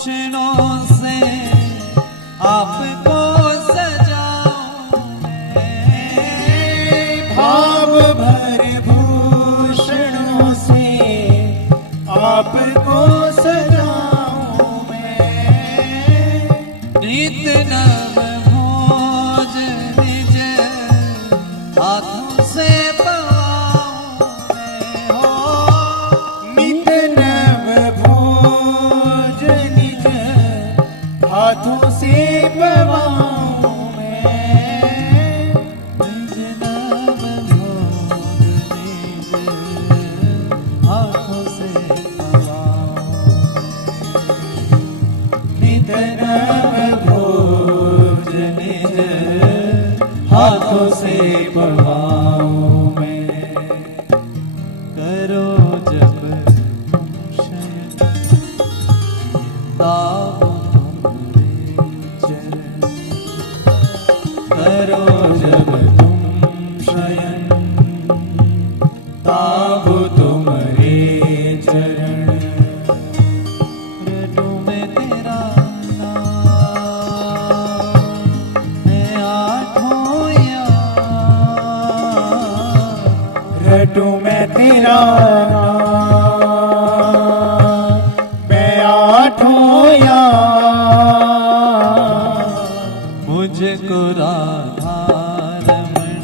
भूषणों से आपको सजाऊं मैं, भाव भरे भूषणों से आपको सजाऊं मैं। नित नव भोज निज हाथों से पवाऊं मैं हो। नित नव भोज निज हाथों से पवाऊं मैं। निज नव भोज निज हाथों से पवाऊं। नित नव भोज निज हाथों से पवाऊं मैं। करो जब शयन ताबो तुम्हारे चरण। करो जब तुम शयन ताबो तुम्हारे चरण। रटूं मैं तेरा नाम, मैं आठों याम। रटूं मैं तेरा नाम, मैं आठों याम। मुझको राधा रमण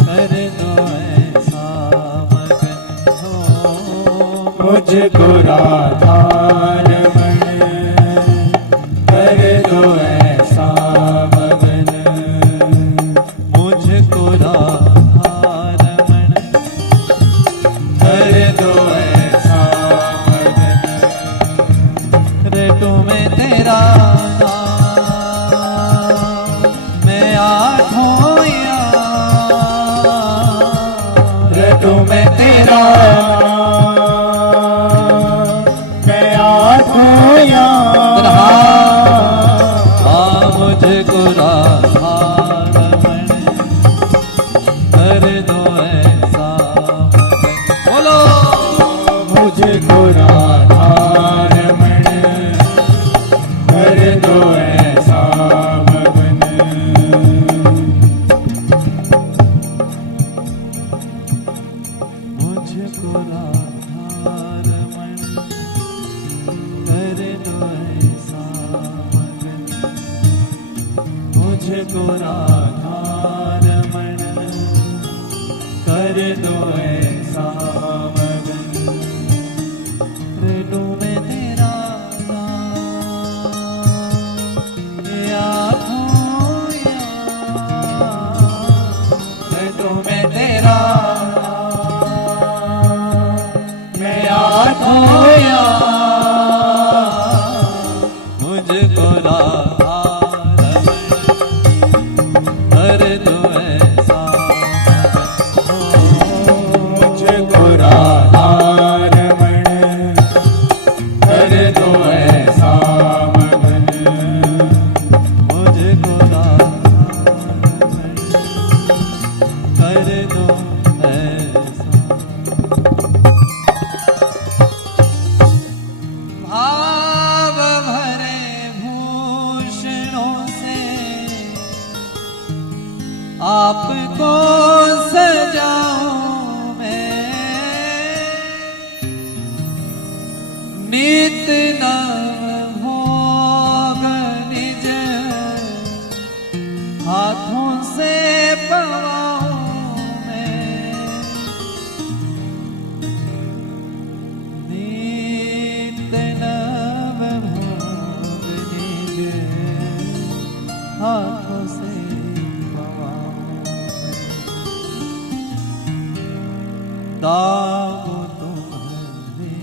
कर दो ऐसा मगन हो। मुझको राधा रमण कर दो ऐसा मगन। मुझको राधा रमण कर दो ऐसा मगन। रटूं मैं तेरा नाम, मैं आठों याम। रटूं मैं तेरा नाम, मैं आठों याम। मुझको राधा रमण कर दो ऐसा मगन। बोलो मुझको राधा रमण कर दो ऐसा मगन। मुझको राधा रमण कर दो ऐसा मगन। मुझको राधा रमण कर दो ऐसा मगन। रटूं मैं तेरा नाम, मैं आठों याम। रटूं मैं तेरा नाम, मैं आठों याम। मुझको राधा रमण कर दो ऐसा मगन हो। मुझको राधा रमण कर दो ऐसा मगन। मुझको राधा रमण कर दो ऐसा। भाव भरे भूषणों से आपको सजाऊं मैं। नित नव भोग निज हाथों से पवाऊं मैं। नित नव भोग निज हाथों से पवाऊं मैं। दाओ तुम्हारे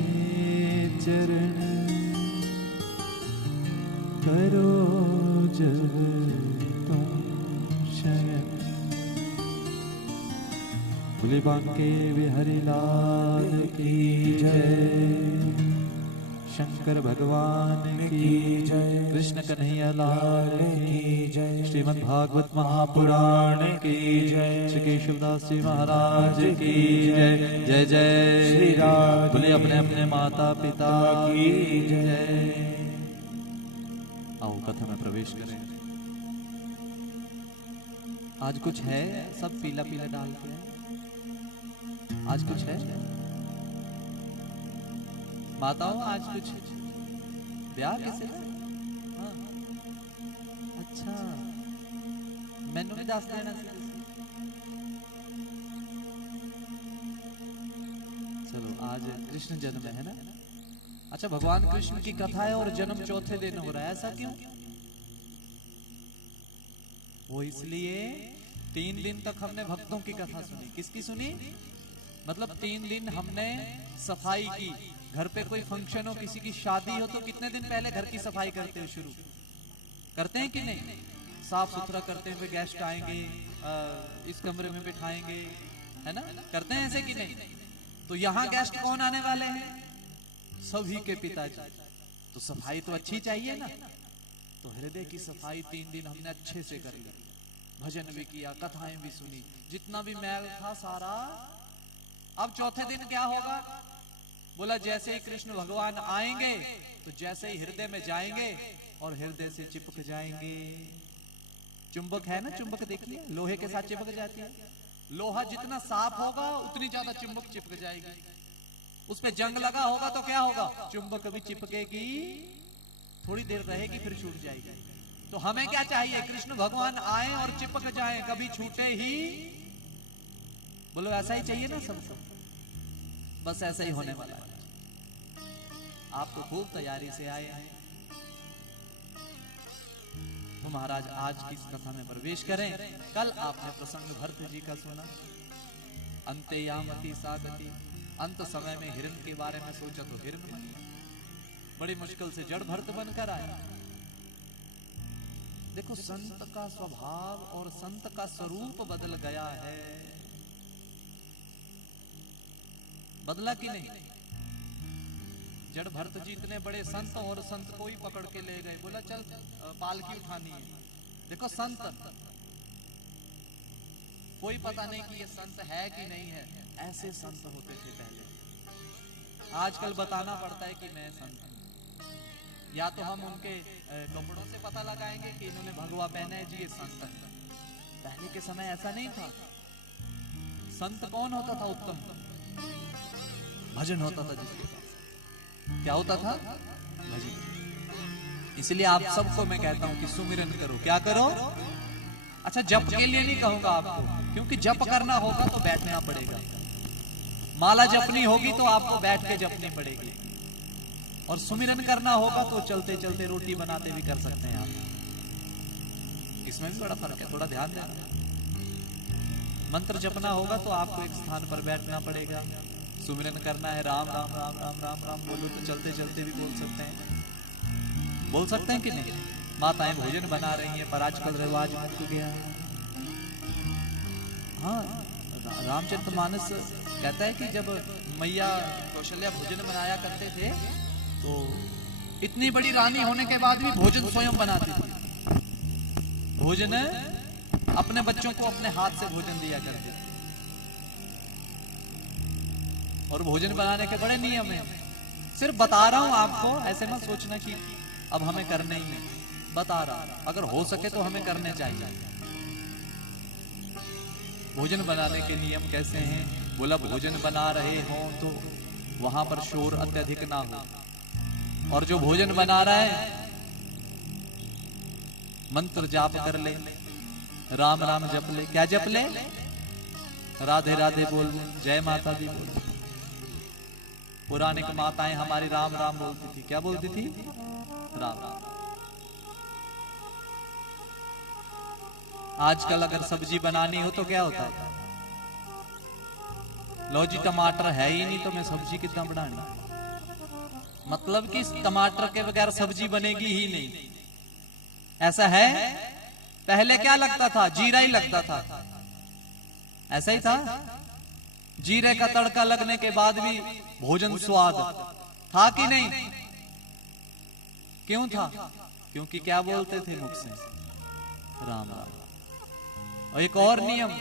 चरण करो जब तुम शयन। बोले बांके बिहारी लाल की जय। शंकर भगवान की जय, कृष्ण कन्हैया लाल की जय, श्रीमद् भागवत महापुराण की जय, श्री केशवदास जी महाराज की जय। जय जय श्री राम। बोले अपने अपने माता पिता की जय। आओ कथा में प्रवेश करें। आज कुछ है, सब पीला पीला डाल के आज कुछ है माताओं, आज कुछ ब्याह कैसे? हाँ। अच्छा, मैनू भी दस देना सी। चलो आज कृष्ण जन्म है ना। अच्छा, भगवान कृष्ण की कथा है और जन्म चौथे दिन हो रहा है, ऐसा क्यों? वो इसलिए 3 दिन तक हमने भक्तों की कथा सुनी। किसकी सुनी? मतलब 3 दिन हमने सफाई की। घर पे कोई फंक्शन हो, किसी की शादी हो, तो कितने दिन पहले घर की सफाई करते हो? शुरू करते हैं कि नहीं? साफ सुथरा करते हैं, गेस्ट आएंगे, इस कमरे में बिठाएंगे, है ना? करते हैं ऐसे कि नहीं? तो यहाँ गेस्ट कौन आने वाले हैं? सभी के पिताजी। तो सफाई तो अच्छी चाहिए ना। तो हृदय की सफाई 3 दिन हमने अच्छे से कर ली। भजन भी किया, कथाएं भी सुनी, जितना भी मैल था सारा। अब चौथे दिन क्या होगा? बोला जैसे ही कृष्ण भगवान आएंगे तो जैसे ही हृदय में जाएंगे और हृदय से चिपक जाएंगे। चुंबक है ना, चुंबक देखिए, लोहे के साथ चिपक जाती है। लोहा जितना साफ होगा उतनी ज्यादा चुंबक चिपक जाएगी। उस पे जंग लगा होगा तो क्या होगा? चुंबक भी चिपकेगी, थोड़ी देर रहेगी, फिर छूट जाएगी। तो हमें क्या चाहिए? कृष्ण भगवान आए और चिपक जाएं, कभी छूटे ही। बोलो ऐसा ही चाहिए ना सबको। बस ऐसा ही होने वाला है। आप तो खूब तैयारी से आए हैं। तो महाराज आज की इस कथा में प्रवेश करें। कल आपने प्रसंग भरत जी का सुना। अंते यामति सागति, अंत समय में हिरण के बारे में सोचा तो हिरण बन गया। बड़ी मुश्किल से जड़ भरत बनकर आया। देखो, संत का स्वभाव और संत का स्वरूप बदल गया है। बदला कि नहीं? जड़ भरत जी इतने बड़े संत, और संत को ही पकड़ के ले गए। बोला चल पालकी उठानी है। देखो, संत कोई पता नहीं कि ये संत है कि नहीं है। ऐसे संत होते थे पहले। आजकल बताना पड़ता है कि मैं संत हूं। या तो हम उनके कपड़ों से पता लगाएंगे कि इन्होंने भगवा पहना है जी, ये संत है। पहले के समय ऐसा नहीं था। संत कौन होता था? उत्तम भजन होता था जिसके पास। क्या होता था? भजन। इसलिए आप सबको मैं कहता हूं कि सुमिरन करो। क्या करो? अच्छा, जप के लिए नहीं कहूंगा आपको, क्योंकि जप करना होगा तो बैठना पड़ेगा। माला जपनी होगी तो आपको बैठ के जपनी पड़ेगी। और सुमिरन करना होगा तो चलते चलते रोटी बनाते भी कर सकते हैं आप। इसमें भी बड़ा फर्क है, थोड़ा ध्यान देना। मंत्र जपना होगा तो आपको एक स्थान पर बैठना पड़ेगा। सुमिरन करना है, राम राम राम राम राम राम बोलो तो चलते चलते भी बोल सकते हैं। बोल सकते हैं कि नहीं? माताएं भोजन बना रही हैं, पर आजकल रिवाज मुक गया है। हाँ, रामचरितमानस कहता है कि जब मैया कौशल्या भोजन बनाया करते थे तो इतनी बड़ी रानी होने के बाद भी भोजन स्वयं बनाती थी। भोजन अपने बच्चों को अपने हाथ से भोजन दिया करते थे। और भोजन बनाने के बड़े नियम हैं। सिर्फ बता रहा हूं आपको, ऐसे मत सोचना कि अब हमें करने ही है। बता रहा, अगर हो सके तो हमें करने चाहिए। भोजन बनाने के नियम कैसे हैं? बोला भोजन बना रहे हो तो वहां पर शोर अत्यधिक ना हो। और जो भोजन बना रहा है मंत्र जाप कर ले, राम राम जप ले। क्या जप ले? राधे राधे बोल, जय माता दी बोल। पुरानिक माताएं हमारी राम राम बोलती थी। क्या बोलती थी? राम राम। आजकल अगर सब्जी बनानी हो तो क्या होता है? लो जी, टमाटर है ही नहीं तो मैं सब्जी कितना बनानी। मतलब कि टमाटर के बगैर सब्जी बनेगी ही नहीं। ऐसा है? पहले क्या लगता था? जीरा ही लगता था। ऐसा ही था। जीरे का तड़का लगने के बाद भी भोजन स्वाद था कि नहीं? क्यों था? क्योंकि क्या बोलते थे मुख से? राम राम। और एक और नियम,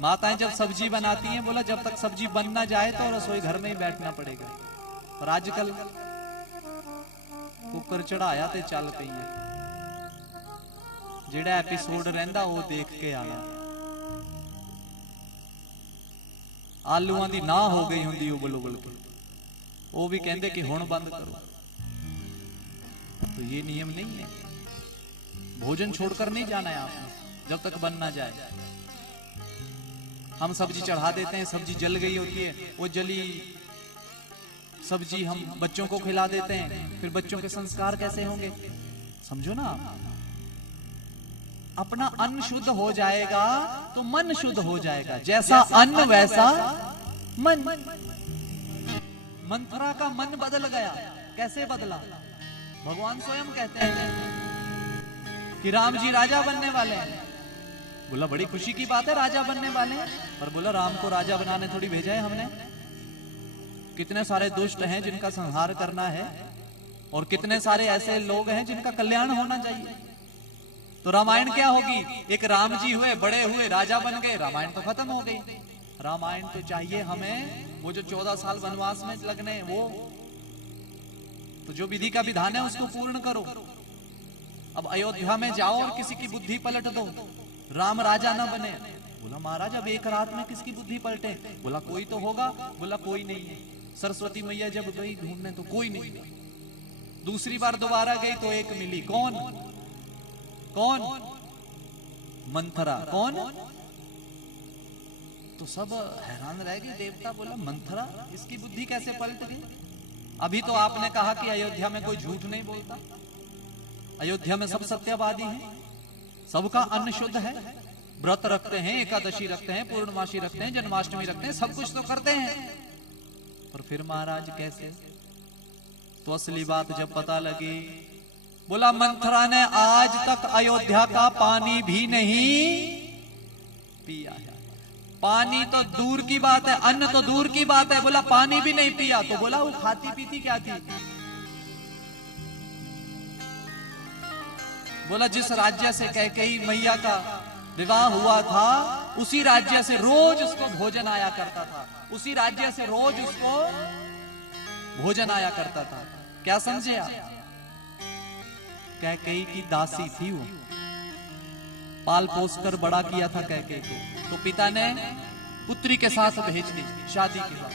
माताएं जब सब्जी बनाती हैं, बोला जब तक सब्जी बन ना जाए तो रसोई घर में ही बैठना पड़ेगा। और आजकल कुकर चढ़ाया ते चल पई है, जेड़ा एपिसोड रहिंदा वो देख के आना। आलूआं दी ना हो गई हुंदी उबल उबल के, वो भी कहंदे कि हुण बंद करो। तो ये नियम नहीं है, भोजन छोड़कर नहीं जाना है आपने जब तक बन ना जाए। हम सब्जी चढ़ा देते हैं, सब्जी जल गई होती है, वो जली सब्जी हम बच्चों को खिला देते हैं, फिर बच्चों के संस्कार कैसे होंगे? समझो ना, अपना अन्न शुद्ध हो जाएगा तो मन शुद्ध हो जाएगा। जैसा अन्न वैसा मन। मंथरा का मन बदल गया। कैसे बदला? भगवान स्वयं कहते हैं कि राम जी राजा बनने वाले हैं। बोला बड़ी खुशी की बात है, राजा बनने वाले हैं। पर बोला राम को राजा बनाने थोड़ी भेजा है हमने। कितने सारे दुष्ट हैं जिनका संहार करना है, और कितने सारे ऐसे लोग हैं जिनका कल्याण होना चाहिए। तो रामायण क्या होगी? एक राम जी हुए, बड़े हुए, राजा बन गए, रामायण तो खत्म हो गई। रामायण तो चाहिए हमें वो जो 14 साल वनवास में लगने, वो तो जो विधि का विधान है उसको पूर्ण करो। अब अयोध्या में जाओ और किसी की बुद्धि पलट दो, राम राजा ना बने। बोला महाराज अब एक रात में किसकी बुद्धि पलटे? बोला कोई तो होगा। बोला कोई नहीं है। सरस्वती मैया जब गई ढूंढने तो कोई नहीं। दूसरी बार दोबारा गई तो एक मिली। कौन? कौन? मंथरा। कौन? तो सब हैरान रह गए। देवता बोला मंथरा, इसकी बुद्धि कैसे पलट गई? अभी तो आपने कहा कि अयोध्या में कोई झूठ नहीं बोलता, अयोध्या में सब सत्यवादी हैं, सबका अन्न शुद्ध है, व्रत रखते हैं, एकादशी रखते हैं, पूर्णमासी रखते हैं, जन्माष्टमी रखते हैं, सब कुछ तो करते हैं। पर फिर महाराज कैसे? तो असली बात जब पता लगी, बोला मंथरा ने आज तक अयोध्या का पानी भी नहीं पिया है। पानी तो दूर की बात है, अन्न तो दूर की बात है, बोला पानी भी नहीं पिया। तो बोला वो खाती पीती क्या थी? बोला जिस राज्य से कैकेयी मैया का विवाह हुआ था, उसी राज्य से रोज उसको भोजन आया करता था, उसी राज्य से रोज उसको भोजन आया करता था। क्या समझे आप? कैकेयी की दासी थी वो, पाल पोस कर बड़ा किया था कैकेयी को। तो पिता ने पुत्री के साथ भेज दी शादी के बाद।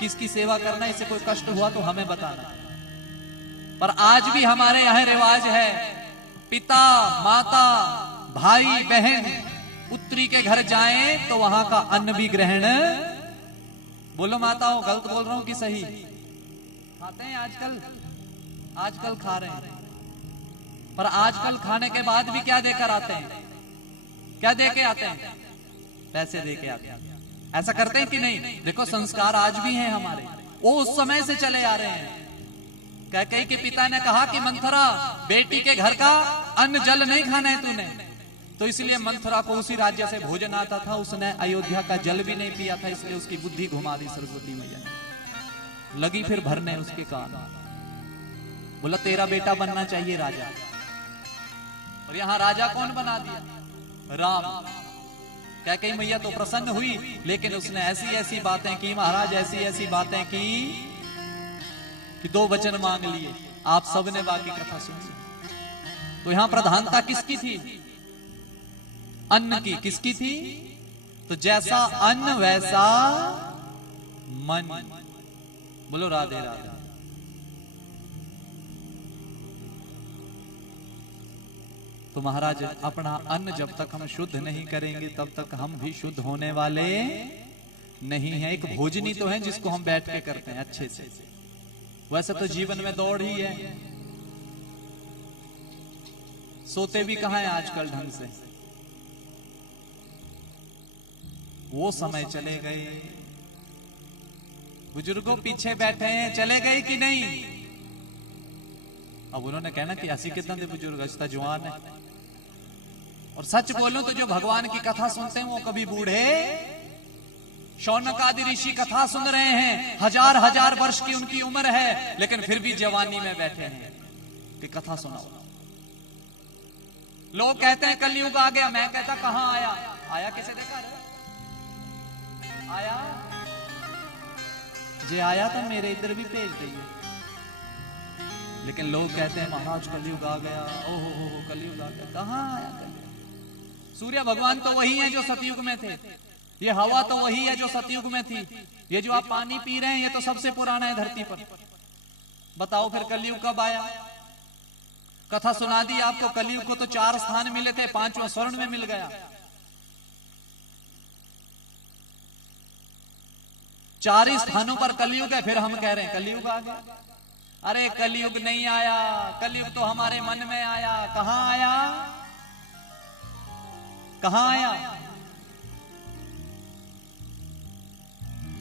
किसकी सेवा करना, इसे कोई कष्ट हुआ तो हमें बताना। पर आज भी हमारे यहाँ रिवाज है, पिता माता भाई बहन पुत्री के घर जाएं तो वहां का अन्न भी ग्रहण। बोलो माताओं, गलत बोल रहा हूं कि सही? खाते हैं आजकल, आजकल खा रहे हैं। पर आजकल खाने के बाद भी क्या देकर आते हैं? क्या देके आते हैं? पैसे देके आते हैं। ऐसा करते हैं कि नहीं? देखो संस्कार आज भी हैं हमारे, वो उस समय से चले आ रहे हैं। कैकेयी के पिता ने कहा कि मंथरा, बेटी के घर का अन्न जल नहीं खाना है तूने। तो इसलिए मंथरा को उसी राज्य से भोजन आता था, उसने अयोध्या का जल भी नहीं पिया था, इसलिए उसकी बुद्धि घुमा दी सरस्वती मैया ने। लगी फिर भरने उसके कान। बोला तेरा बेटा बनना चाहिए राजा। और यहां राजा कौन बना दिया? राम। कैकेयी मैया तो प्रसन्न हुई, लेकिन उसने ऐसी ऐसी बातें की महाराज, ऐसी ऐसी बातें की कि 2 वचन मांग लिए। आप सबने बाकी कथा सुनी। तो यहां प्रधानता किसकी थी? अन्न की। किसकी थी? तो जैसा अन्न वैसा मन। बोलो राधे राधे। तो महाराज अपना अन्न जब तक हम शुद्ध नहीं करेंगे तब तक हम भी शुद्ध होने वाले नहीं हैं। एक भोजनी तो है जिसको हम बैठ के करते हैं अच्छे से, वैसे तो जीवन में दौड़ ही है। सोते भी कहां है आजकल ढंग से? वो समय चले गए। बुजुर्गों पीछे बैठे हैं, चले गए कि नहीं? अब उन्होंने कहना कि ऐसी कितना दे बुजुर्ग, अच्छा जवान है। और सच बोलो तो जो भगवान की कथा सुनते हैं वो कभी बूढ़े शौनक आदि ऋषि कथा सुन रहे हैं, हजार हजार वर्ष की उनकी उम्र है, लेकिन फिर भी जवानी में बैठे हैं कि कथा सुनाओ। लोग कहते हैं कलयुग आ गया, मैं कहता कहां आया? आया किसे देखा? आया जे आया तो मेरे इधर भी भेज दिए। लेकिन लोग कहते हैं महाराज कलयुग आ गया, ओहो हो कलयुग आ गया। कहां आया कलयुग? सूर्य भगवान तो वही है जो सतयुग में थे, ये हवा तो वही है जो सतयुग में थी, ये जो आप पानी पी रहे हैं ये तो सबसे पुराना है धरती पर। बताओ फिर कलयुग कब आया? कथा सुना दी आपको। कलयुग को तो 4 स्थान मिले थे, 5वां स्वर्ण में मिल गया। 4 ही स्थानों पर कलयुग है, फिर हम कह रहे हैं कलयुग आ गया। अरे कलयुग नहीं आया, कलयुग तो हमारे मन में आया। कहां आया? कहां आया?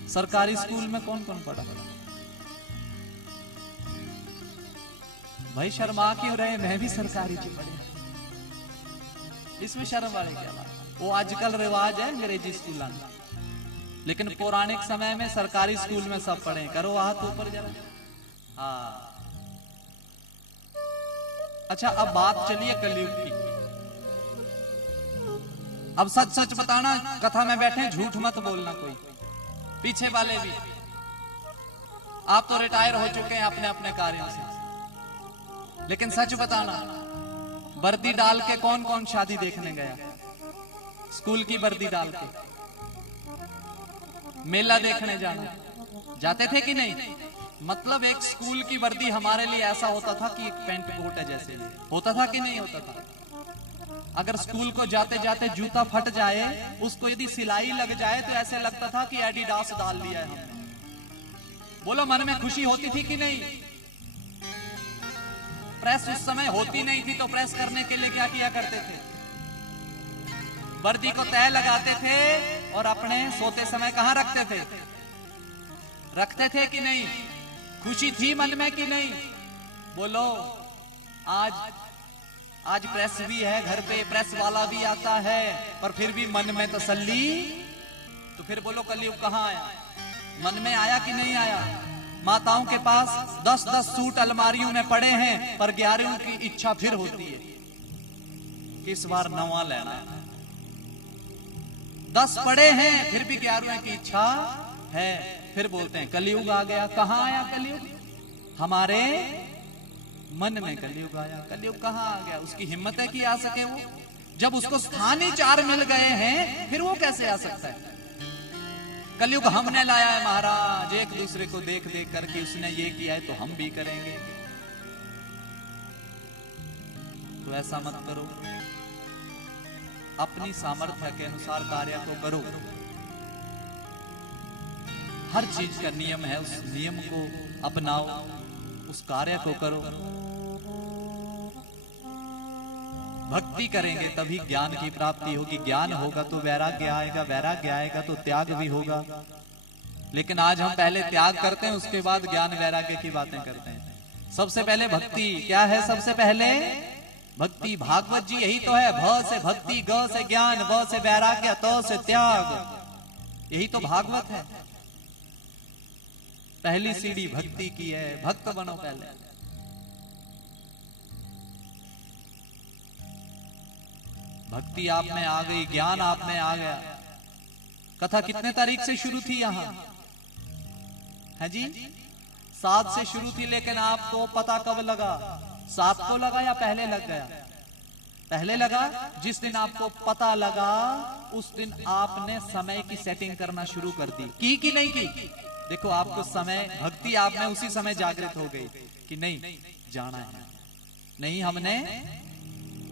सरकारी स्कूल में कौन कौन पढ़ा? भाई शर्मा क्यों रहे? मैं भी सरकारी च पढ़ी, इसमें शर्म वाली क्या बात? वो आजकल रिवाज है अंग्रेजी स्कूल में, लेकिन पौराणिक समय में सरकारी स्कूल में सब पढ़े। करो हाथ ऊपर जरा। हाँ, अच्छा अब बात चलिए कलयुग की। अब सच सच बताना, कथा में बैठे झूठ मत बोलना कोई। पीछे वाले भी, आप तो रिटायर हो चुके हैं अपने अपने कार्यों से, लेकिन सच बताना, वर्दी डाल के कौन कौन शादी देखने गया? स्कूल की वर्दी डाल के मेला देखने जाना जाते थे कि नहीं? मतलब एक स्कूल की वर्दी हमारे लिए ऐसा होता था कि एक पेंट कोट है जैसे, होता था कि नहीं होता था? अगर स्कूल को जाते जाते जूता फट जाए, उसको यदि सिलाई लग जाए तो ऐसे लगता था कि एडिडास डाल लिया है हमने। बोलो मन में खुशी होती थी कि नहीं? प्रेस उस समय होती नहीं थी, तो प्रेस करने के लिए क्या किया करते थे? वर्दी को तय लगाते थे और अपने सोते समय कहां रखते थे? रखते थे कि नहीं? खुशी थी मन में कि नहीं? बोलो। आज प्रेस भी है घर पे, प्रेस वाला भी आता है, पर फिर भी मन में तसल्ली। तो फिर बोलो कलयुग कहां आया? मन में आया कि नहीं आया? माताओं के पास 10-10 सूट अलमारियों में पड़े हैं, पर 11वीं की इच्छा फिर होती है कि इस बार नवा लेना है। 10 पड़े हैं, फिर भी 11वीं की इच्छा है। फिर बोलते हैं कलयुग आ गया। कहां आया कलयुग? हमारे मन में कलयुग आया। कलयुग कहां आ गया? उसकी हिम्मत है कि आ सके वो? जब उसको स्थान ही 4 मिल गए हैं, फिर वो कैसे आ सकता है? कलयुग हमने लाया है महाराज, एक दूसरे को देख देख करके उसने ये किया है तो हम भी करेंगे। तो ऐसा मत करो, अपनी सामर्थ्य के अनुसार कार्य को करो। हर चीज का नियम है, उस नियम को अपनाओ, उस कार्य को करो। भक्ति करेंगे तभी ज्ञान की प्राप्ति होगी। ज्ञान होगा तो वैराग्य आएगा, वैराग्य आएगा तो त्याग भी होगा। लेकिन आज हम पहले त्याग करते हैं, उसके बाद ज्ञान वैराग्य की बातें करते हैं। सबसे पहले भक्ति क्या है? सबसे पहले भक्ति। भागवत जी यही तो है, भ से भक्ति, ग से ज्ञान, व से वैराग्य, त से त्याग। यही तो भागवत है। पहली सीढ़ी भक्ति की है। भक्त बनो पहले। भक्ति आप में आ गई, ज्ञान आप में आ गया। कथा कितने तारीख से शुरू थी यहाँ? है जी 7 से शुरू थी, लेकिन आपको पता कब लगा? 7 को लगा या पहले लग गया? पहले लगा। जिस दिन आपको पता लगा उस दिन आपने समय की सेटिंग करना शुरू कर दी। की कि नहीं की? देखो आपको समय, भक्ति आप में उसी समय जागृत हो गई कि नहीं जाना है। नहीं हमने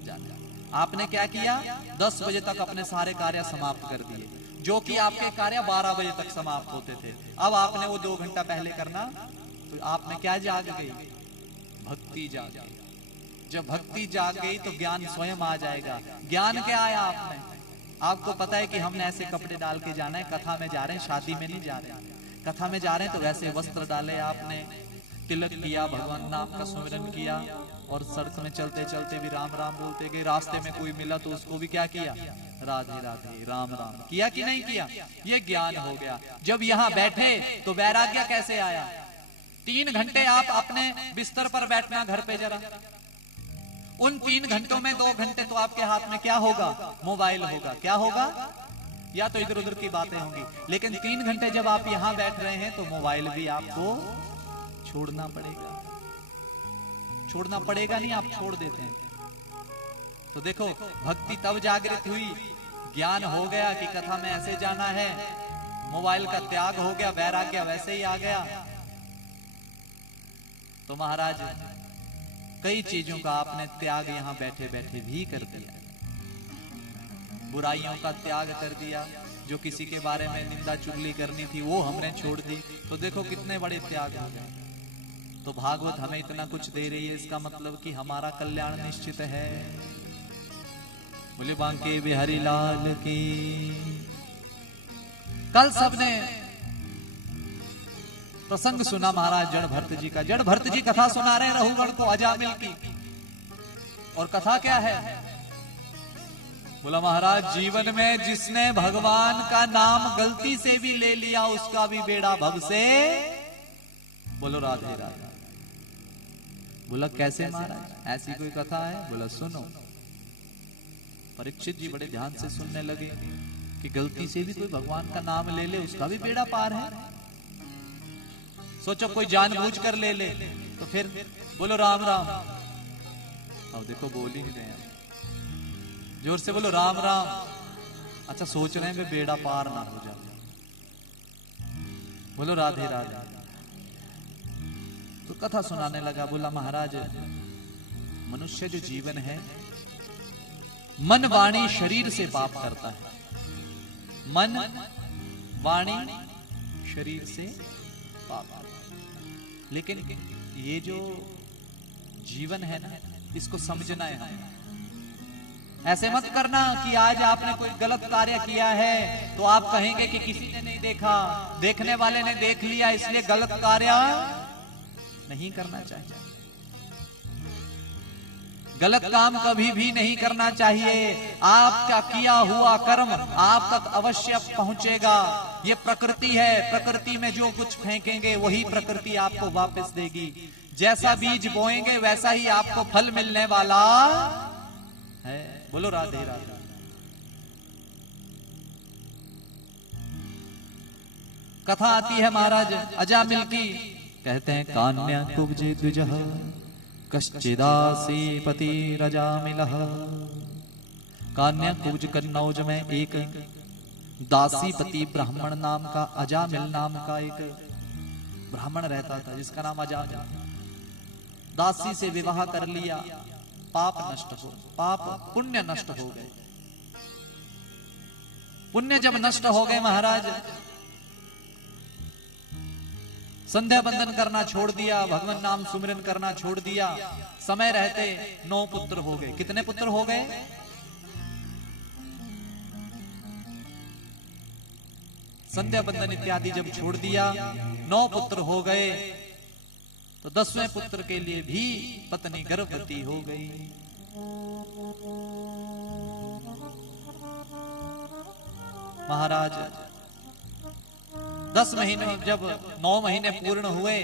जाना। आपने क्या किया? 10 बजे तक अपने सारे कार्य समाप्त कर दिए, जो कि आपके कार्य 12 बजे तक समाप्त होते थे। अब आपने वो 2 घंटा पहले करना, तो आप में क्या जाग गई? भक्ति जाग गई। जब भक्ति जाग गई तो ज्ञान स्वयं आ जाएगा। ज्ञान क्या आया आप में? आपको पता है कि हमने ऐसे कपड़े डाल के जाना है, कथा में जा रहे हैं, शादी में नहीं जा रहे हैं। कथा में जा रहे हैं तो वैसे वस्त्र डाले आपने, तिलक किया, भगवान नाम का सुमिरन किया और सड़क में चलते चलते भी राम राम बोलते गए। रास्ते में कोई मिला तो उसको भी क्या किया, राधे राधे राम राम किया कि नहीं किया। ये ज्ञान हो गया। जब यहाँ बैठे तो वैराग्य कैसे आया। 3 घंटे आप अपने बिस्तर पर बैठना घर पे जरा, उन 3 घंटों में 2 घंटे तो आपके हाथ में क्या होगा, मोबाइल होगा। क्या होगा, या तो इधर उधर की बातें होंगी। लेकिन 3 घंटे जब आप यहां बैठ रहे हैं तो मोबाइल भी आपको छोड़ना पड़ेगा। छोड़ना पड़ेगा नहीं, आप छोड़ देते हैं। तो देखो भक्ति तब जागृत हुई, ज्ञान हो गया कि कथा में ऐसे जाना है, मोबाइल का त्याग हो गया, वैराग्य वैसे ही आ गया। तो महाराज कई चीजों का आपने त्याग यहां बैठे बैठे भी कर दिया। बुराइयों का त्याग कर दिया, जो किसी के बारे में निंदा चुगली करनी थी वो हमने छोड़ दी। तो देखो कितने बड़े त्याग हो गए। तो भागवत हमें इतना कुछ दे रही है, इसका मतलब कि हमारा कल्याण निश्चित है। बोले बांके बिहारी लाल की। कल सबने प्रसंग सुना महाराज जड़ भरत जी का। जड़ भरत जी कथा सुना रहे रघुगण को अजामिल की। और कथा क्या है, बोला महाराज जीवन में जिसने भगवान का नाम गलती से भी ले लिया उसका भी बेड़ा भव से, बोलो राधे राधे। बोला कैसे महाराज, ऐसी कोई कथा है। बोला सुनो। परीक्षित जी बड़े ध्यान से सुनने लगे कि गलती से भी कोई भगवान का नाम ले ले उसका भी बेड़ा पार है। सोचो कोई जानबूझ कर ले ले तो फिर बोलो राम राम। अब देखो बोल ही नहीं रहे हैं, जोर से बोलो राम राम। अच्छा सोच रहे हैं बेड़ा पार ना हो जाए, बोलो राधे राधे। तो कथा सुनाने लगा। बोला महाराज मनुष्य जो जीवन है, मन वाणी शरीर से पाप करता है। मन वाणी शरीर से पाप करता है। लेकिन ये जो जीवन है ना, इसको समझना है। ऐसे मत करना कि आज आपने कोई गलत कार्य किया है तो आप कहेंगे कि किसी ने नहीं देखा, देखने वाले ने देख लिया इसलिए गलत कार्य नहीं करना चाहिए। गलत काम कभी भी नहीं करना चाहिए। आपका किया हुआ कर्म आप तक अवश्य पहुंचेगा। ये प्रकृति है, प्रकृति में जो कुछ फेंकेंगे वही प्रकृति आपको वापस देगी। जैसा बीज बोएंगे वैसा ही आपको फल मिलने वाला है। बोलो राधे राधे। कथा आती है महाराज अजामिल की। कहते हैं कान्या कुब्जे द्विजः कश्चिदासी पति रजामिलः। कान्या कुब्ज कन्नौज में एक दासी पति ब्राह्मण नाम का, अजामिल नाम का एक ब्राह्मण रहता था जिसका नाम अजामिल। दासी से विवाह कर लिया, पाप नष्ट हो, पाप पुण्य नष्ट हो गए। पुण्य जब नष्ट हो गए महाराज, संध्या बंदन करना छोड़ दिया, भगवान नाम सुमिरन करना छोड़ दिया। समय रहते 9 पुत्र हो गए। कितने पुत्र हो गए? संध्या बंदन इत्यादि जब छोड़ दिया, 9 पुत्र हो गए। तो 10वें पुत्र के लिए भी पत्नी गर्भवती हो गई। महाराज 10 महीने जब 9 महीने पूर्ण हुए,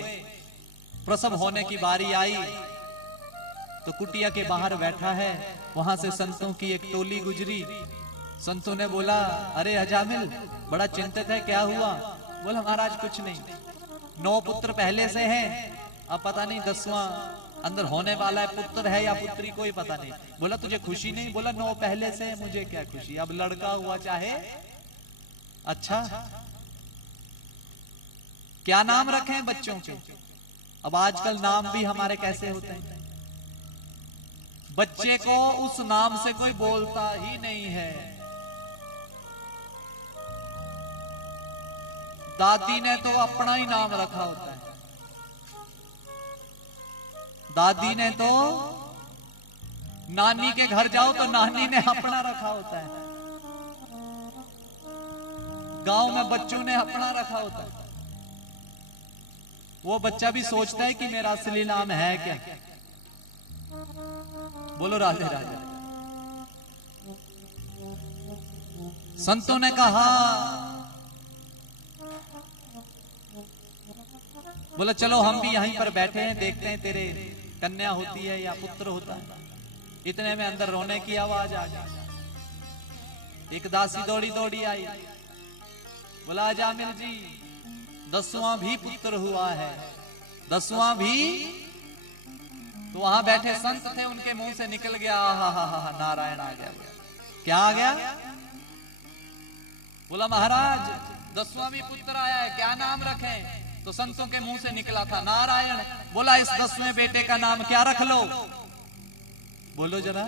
प्रसव होने की बारी आई तो कुटिया के बाहर बैठा है। वहां से संतों की एक टोली गुजरी। संतों ने बोला अरे अजामिल बड़ा चिंतित है, क्या हुआ? बोला महाराज कुछ नहीं, 9 पुत्र पहले से हैं, अब पता नहीं 10वां अंदर होने वाला है, पुत्र है या पुत्री कोई पता नहीं। बोला तुझे खुशी नहीं? बोला 9 पहले से है, मुझे क्या खुशी, अब लड़का हुआ चाहे। अच्छा क्या नाम रखें बच्चों के? अब आजकल नाम भी हमारे कैसे होते हैं, बच्चे को उस नाम से कोई बोलता ही नहीं है। दादी ने तो अपना ही नाम रखा होता है, दादी ने तो, नानी के घर जाओ तो नानी ने अपना रखा होता है, गांव में बच्चों ने अपना रखा होता है। वो बच्चा भी सोचता है कि मेरा असली नाम है क्या। बोलो राधे राधे। संतों ने कहा, बोला चलो हम भी यहीं पर बैठे हैं, देखते हैं तेरे कन्या होती है या पुत्र होता है। इतने में अंदर रोने की आवाज आ गई। एक दासी दौड़ी दौड़ी आई, बोला अजामिल जी 10वां भी पुत्र हुआ है, 10वां भी। तो वहां बैठे संत थे, उनके मुंह से निकल गया हा नारायण आ गया। क्या आ गया? बोला महाराज 10वां भी पुत्र आया है, क्या नाम रखें? तो संतों के मुंह से निकला था नारायण। बोला इस 10वें बेटे का नाम क्या रख लो? बोलो जरा।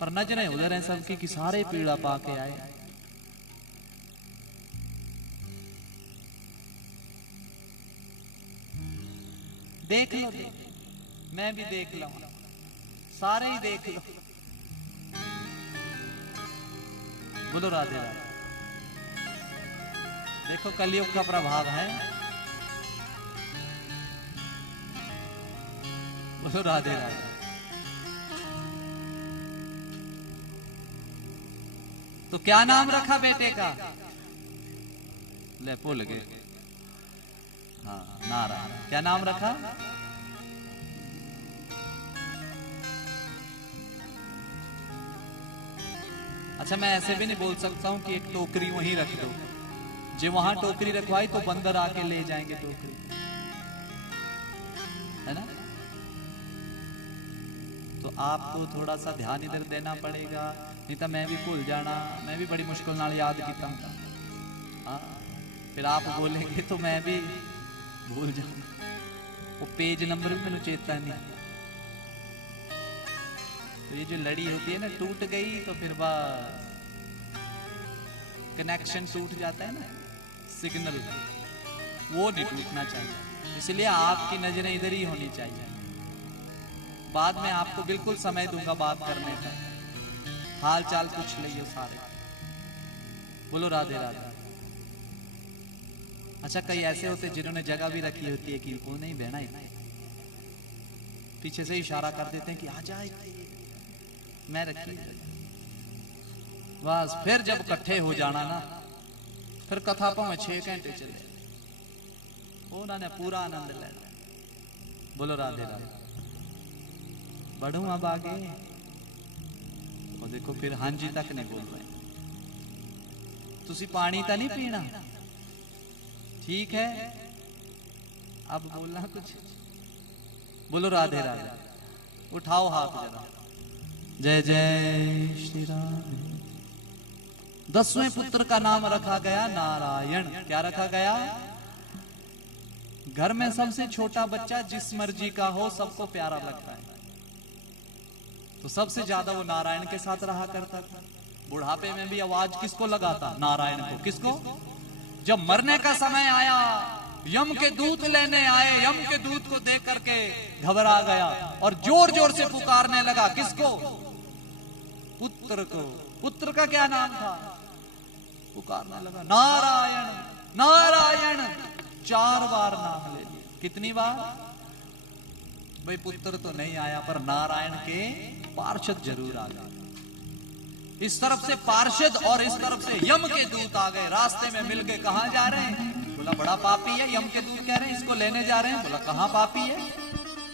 पर नजरें उधर हैं सबकी कि सारे पीड़ा पाके आए। देख लो, मैं भी देख लो, सारे ही देख लो। बोलो राधे राधे। देखो कलयुग का प्रभाव है। बोलो राधे राधे। तो क्या नाम रखा बेटे का? ले भूल गए। हाँ नारायण। क्या नाम रखा? अच्छा मैं ऐसे भी नहीं बोल सकता हूं कि एक टोकरी वहीं रख दो। जो वहां टोकरी रखवाई तो बंदर आके ले जाएंगे टोकरी, है ना। तो आपको थोड़ा सा ध्यान इधर देना पड़ेगा, नहीं तो मैं भी भूल जाना। मैं भी बड़ी मुश्किल नाल याद किया हूं। हाँ फिर आप बोलेंगे तो मैं भी भूल जाऊंगा। वो पेज नंबर भी मैंने चेता नहीं। तो ये जो लड़ी होती है ना, टूट गई तो फिर बस कनेक्शन टूट जाता है ना, सिग्नल, वो नहीं टूटना चाहिए। इसलिए आपकी नजरें इधर ही होनी चाहिए। बाद में आपको बिल्कुल समय दूंगा बात करने का, हाल चाल पूछ लियो सारे। बोलो राधे राधे। अच्छा कई ऐसे होते जिन्होंने जगह भी रखी होती है कि वो नहीं बहना ही, पीछे से इशारा कर देते हैं कि आ जाए, मैं रखी। बस फिर जब इकट्ठे हो जाना ना, फिर कथा भावें 6 घंटे चले, उन्होंने पूरा आनंद लेना। बोलो राधे राधे। बढ़ू अब आगे। और देखो फिर हाँ जी तक नहीं बोल रहे। तुसी पानी तो नहीं पीना? ठीक है, अब बोलना कुछ। बोलो राधे राधे। उठाओ हाथ जरा। जय जय श्री राम। 10वें पुत्र का नाम रखा गया नारायण। क्या रखा गया? घर में सबसे छोटा बच्चा जिस मर्जी का हो, सबको प्यारा लगता है, तो सबसे ज्यादा वो नारायण के साथ रहा करता था। बुढ़ापे में भी आवाज किसको लगाता? नारायण को। किसको? जब मरने का समय आया, यम के दूत लेने आए, यम के दूत को देख करके घबरा गया और जोर जोर से पुकारने लगा। किसको? पुत्र को। पुत्र का क्या नाम था? पुकारने लगा नारायण नारायण। 4 बार नाम ले लिया। कितनी बार? भाई पुत्र तो नहीं आया, पर नारायण के पार्षद जरूर आ गए। इस तरफ से पार्षद और इस तरफ से यम के दूत आ गए। रास्ते में मिल गए। कहां जा रहे हैं? बोला बड़ा पापी है। यम के दूत कह रहे हैं इसको लेने जा रहे हैं। बोला कहां पापी है?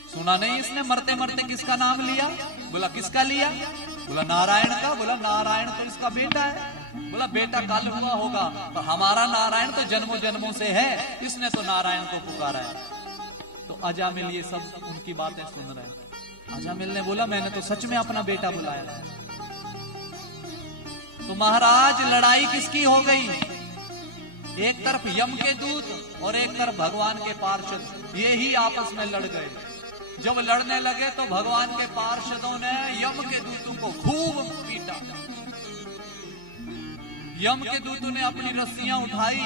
सुना नहीं इसने मरते मरते किसका नाम लिया? बोला किसका लिया? बोला नारायण का। बोला नारायण तो इसका बेटा है। बोला बेटा कल हुआ होगा, पर हमारा नारायण तो जन्मों जन्मों से है, इसने तो नारायण को पुकारा है। तो अजामिल ये सब उनकी बातें सुन रहे हैं। अजामिल ने बोला मैंने तो सच में अपना बेटा बुलाया था। तो महाराज लड़ाई किसकी हो गई? एक तरफ यम के दूत और एक तरफ भगवान के पार्षद, ये ही आपस में लड़ गए। जब लड़ने लगे तो भगवान के पार्षदों ने यम के दूतों को खूब पीटा। यम के दूतों ने अपनी रस्सियां उठाई,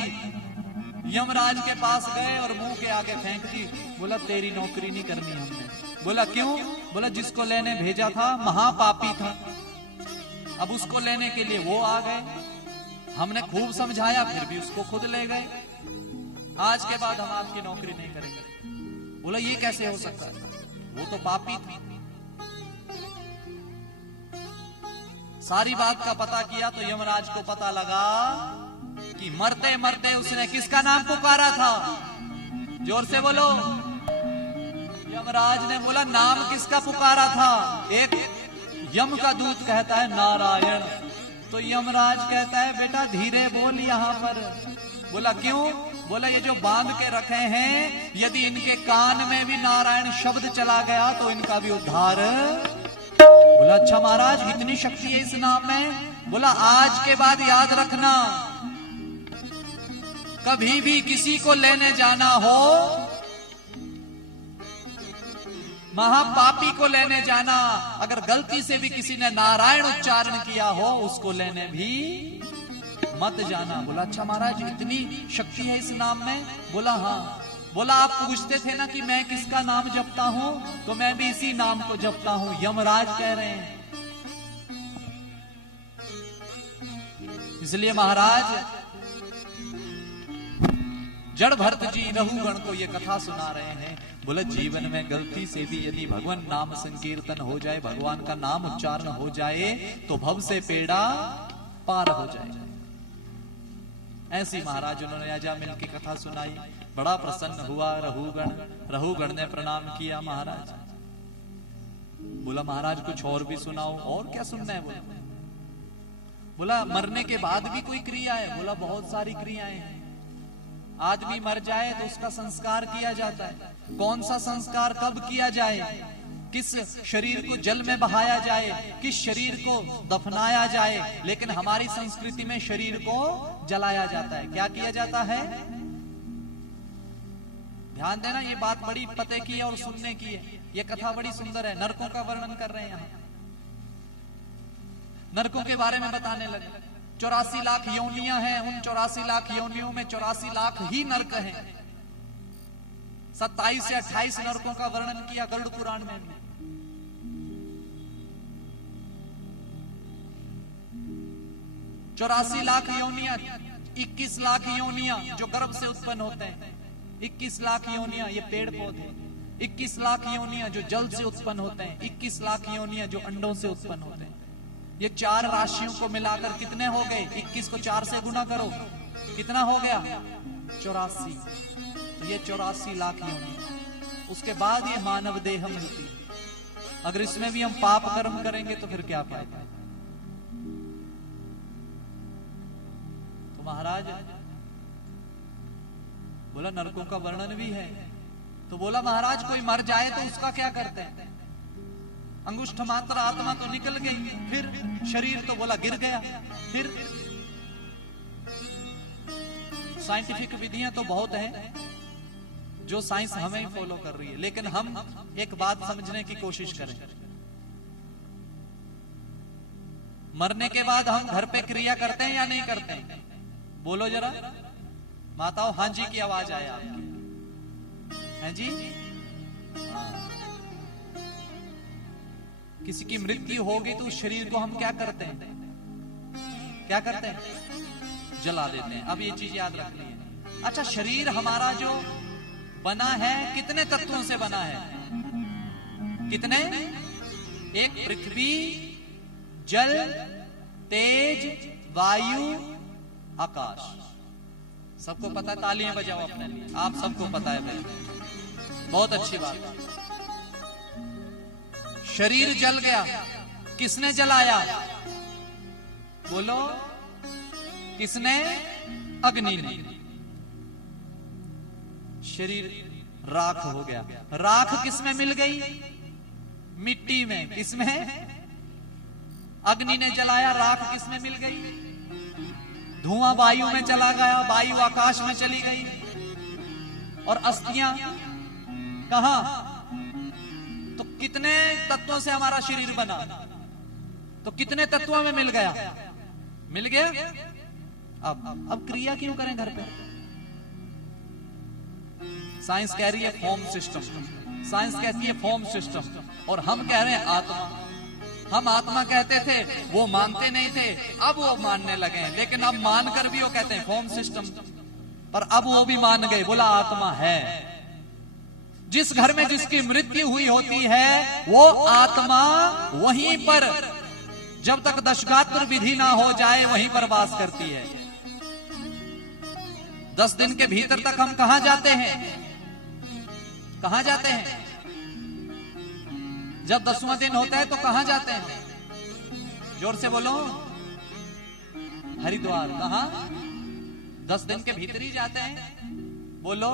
यमराज के पास गए और मुंह के आगे फेंक दी। बोला तेरी नौकरी नहीं करनी हमने। बोला क्यों? बोला जिसको लेने भेजा था महापापी था, अब उसको लेने के लिए वो आ गए। हमने खूब समझाया फिर भी उसको खुद ले गए। आज के बाद हम आपकी नौकरी नहीं करेंगे। बोला ये कैसे हो सकता है, वो तो पापी था। सारी बात का पता किया तो यमराज को पता लगा कि मरते मरते उसने किसका नाम पुकारा था, जोर से बोलो। यमराज ने बोला नाम किसका पुकारा था, एक यम का दूत कहता है नारायण। तो यमराज कहता है बेटा धीरे बोल यहां पर। बोला क्यों, बोला ये जो बांध के रखे हैं यदि इनके कान में भी नारायण शब्द चला गया तो इनका भी उद्धार। बोला अच्छा महाराज इतनी शक्ति है इस नाम में। बोला आज के बाद याद रखना, कभी भी किसी को लेने जाना हो, महापापी को लेने जाना, अगर गलती से भी किसी ने नारायण उच्चारण किया हो उसको लेने भी मत जाना। बोला अच्छा महाराज इतनी शक्ति है इस नाम में। बोला हाँ। बोला आप पूछते थे ना कि मैं किसका नाम जपता हूं, तो मैं भी इसी नाम को जपता हूं, यमराज कह रहे हैं। इसलिए महाराज जड़ भरत जी रहुगण को ये कथा सुना रहे हैं। बोले जीवन में गलती से भी यदि भगवान नाम संकीर्तन हो जाए, भगवान का नाम उच्चारण हो जाए तो भव से पेड़ा पार हो जाए। ऐसी महाराज उन्होंने अजामिल की कथा सुनाई, बड़ा प्रसन्न हुआ रहुगण। रहुगण ने प्रणाम किया महाराज। बोला महाराज कुछ और भी सुनाओ। और क्या सुनना है? बोला मरने के बाद भी कोई क्रिया है? बोला बहुत सारी क्रियाएं हैं। आदमी मर जाए तो उसका संस्कार किया जाता है। कौन सा संस्कार कब किया जाए, किस शरीर को जल में बहाया जाए, किस शरीर को दफनाया जाए। लेकिन हमारी संस्कृति में शरीर को जलाया जाता है। क्या किया जाता है? ध्यान देना, ये बात बड़ी पते की है और सुनने की है। ये कथा बड़ी सुंदर है। नरकों का वर्णन कर रहे हैं यहाँ, नरकों के बारे में बताने लगे। 84 लाख योनियां हैं, उन 84 लाख योनियों में 84 लाख ही नरक हैं। 27 से 28 नरकों का वर्णन किया गरुड़ पुराण में। 84 लाख योनियां, 21 लाख योनियां जो गर्भ से उत्पन्न होते हैं, 21 लाख योनियां ये पेड़ पौधे, 21 लाख योनियां जो जल से उत्पन्न होते हैं, 21 लाख योनियां जो अंडों से उत्पन्न होते हैं। ये 4 राशियों को मिलाकर कितने हो गए? 21 को 4 से गुना करो, कितना हो गया? 84। तो ये 84 लाख योनियां। उसके बाद ये मानव देह मिलती है। अगर इसमें भी हम पाप कर्म करेंगे तो फिर क्या फायदा? तो महाराज बोला नरकों का वर्णन भी है। तो बोला महाराज कोई मर जाए तो उसका क्या करते हैं? अंगुष्ठ मात्र आत्मा तो निकल गई, फिर शरीर तो बोला गिर गया। फिर साइंटिफिक विधियां तो बहुत हैं जो साइंस हमें ही फॉलो कर रही है, लेकिन हम एक बात समझने की कोशिश करें। मरने के बाद हम घर पे क्रिया करते हैं या नहीं करते हैं? बोलो जरा माताओं। हाँ जी की आवाज आए आपकी। हैं जी? हाँ। किसी की मृत्यु होगी तो उस शरीर को हम क्या करते हैं? क्या करते हैं? जला देते हैं। अब ये चीज याद रखनी है। अच्छा, शरीर हमारा जो बना है कितने तत्वों से बना है? कितने? एक पृथ्वी, जल, तेज, वायु, आकाश। सबको पता है? तालियां बजाओ अपने लिए। आप सबको पता है भाई, बहुत अच्छी बात। शरीर जल गया, किसने जलाया? बोलो किसने? अग्नि ने। शरीर राख हो गया। राख किसमें मिल गई? मिट्टी में। किसमें? अग्नि ने जलाया, राख किसमें मिल गई? धुआं वायु में चला गया, वायु आकाश में चली गई। और अस्थियां कहां? तो कितने तत्वों से हमारा शरीर बना? तो कितने तत्वों में मिल गया? मिल गया। अब क्रिया क्यों करें घर पे? साइंस कह रही है फॉर्म सिस्टम, साइंस कहती है फॉर्म सिस्टम, और हम कह रहे हैं आत्मा। हम आत्मा कहते थे, वो मानते नहीं थे, अब वो मानने लगे हैं। लेकिन अब मानकर भी वो कहते हैं फॉर्म सिस्टम। पर अब वो भी मान गए, बोला आत्मा है। जिस घर में जिसकी मृत्यु हुई होती है वो आत्मा वहीं पर, जब तक दशगात्र विधि ना हो जाए, वहीं पर वास करती है। 10 दिन के भीतर तक हम कहां जाते हैं? कहां जाते हैं? जब 10वां दिन होता है तो कहां जाते हैं? जोर से बोलो। हरिद्वार। कहां? 10 दिन के भीतर ही जाते हैं। बोलो।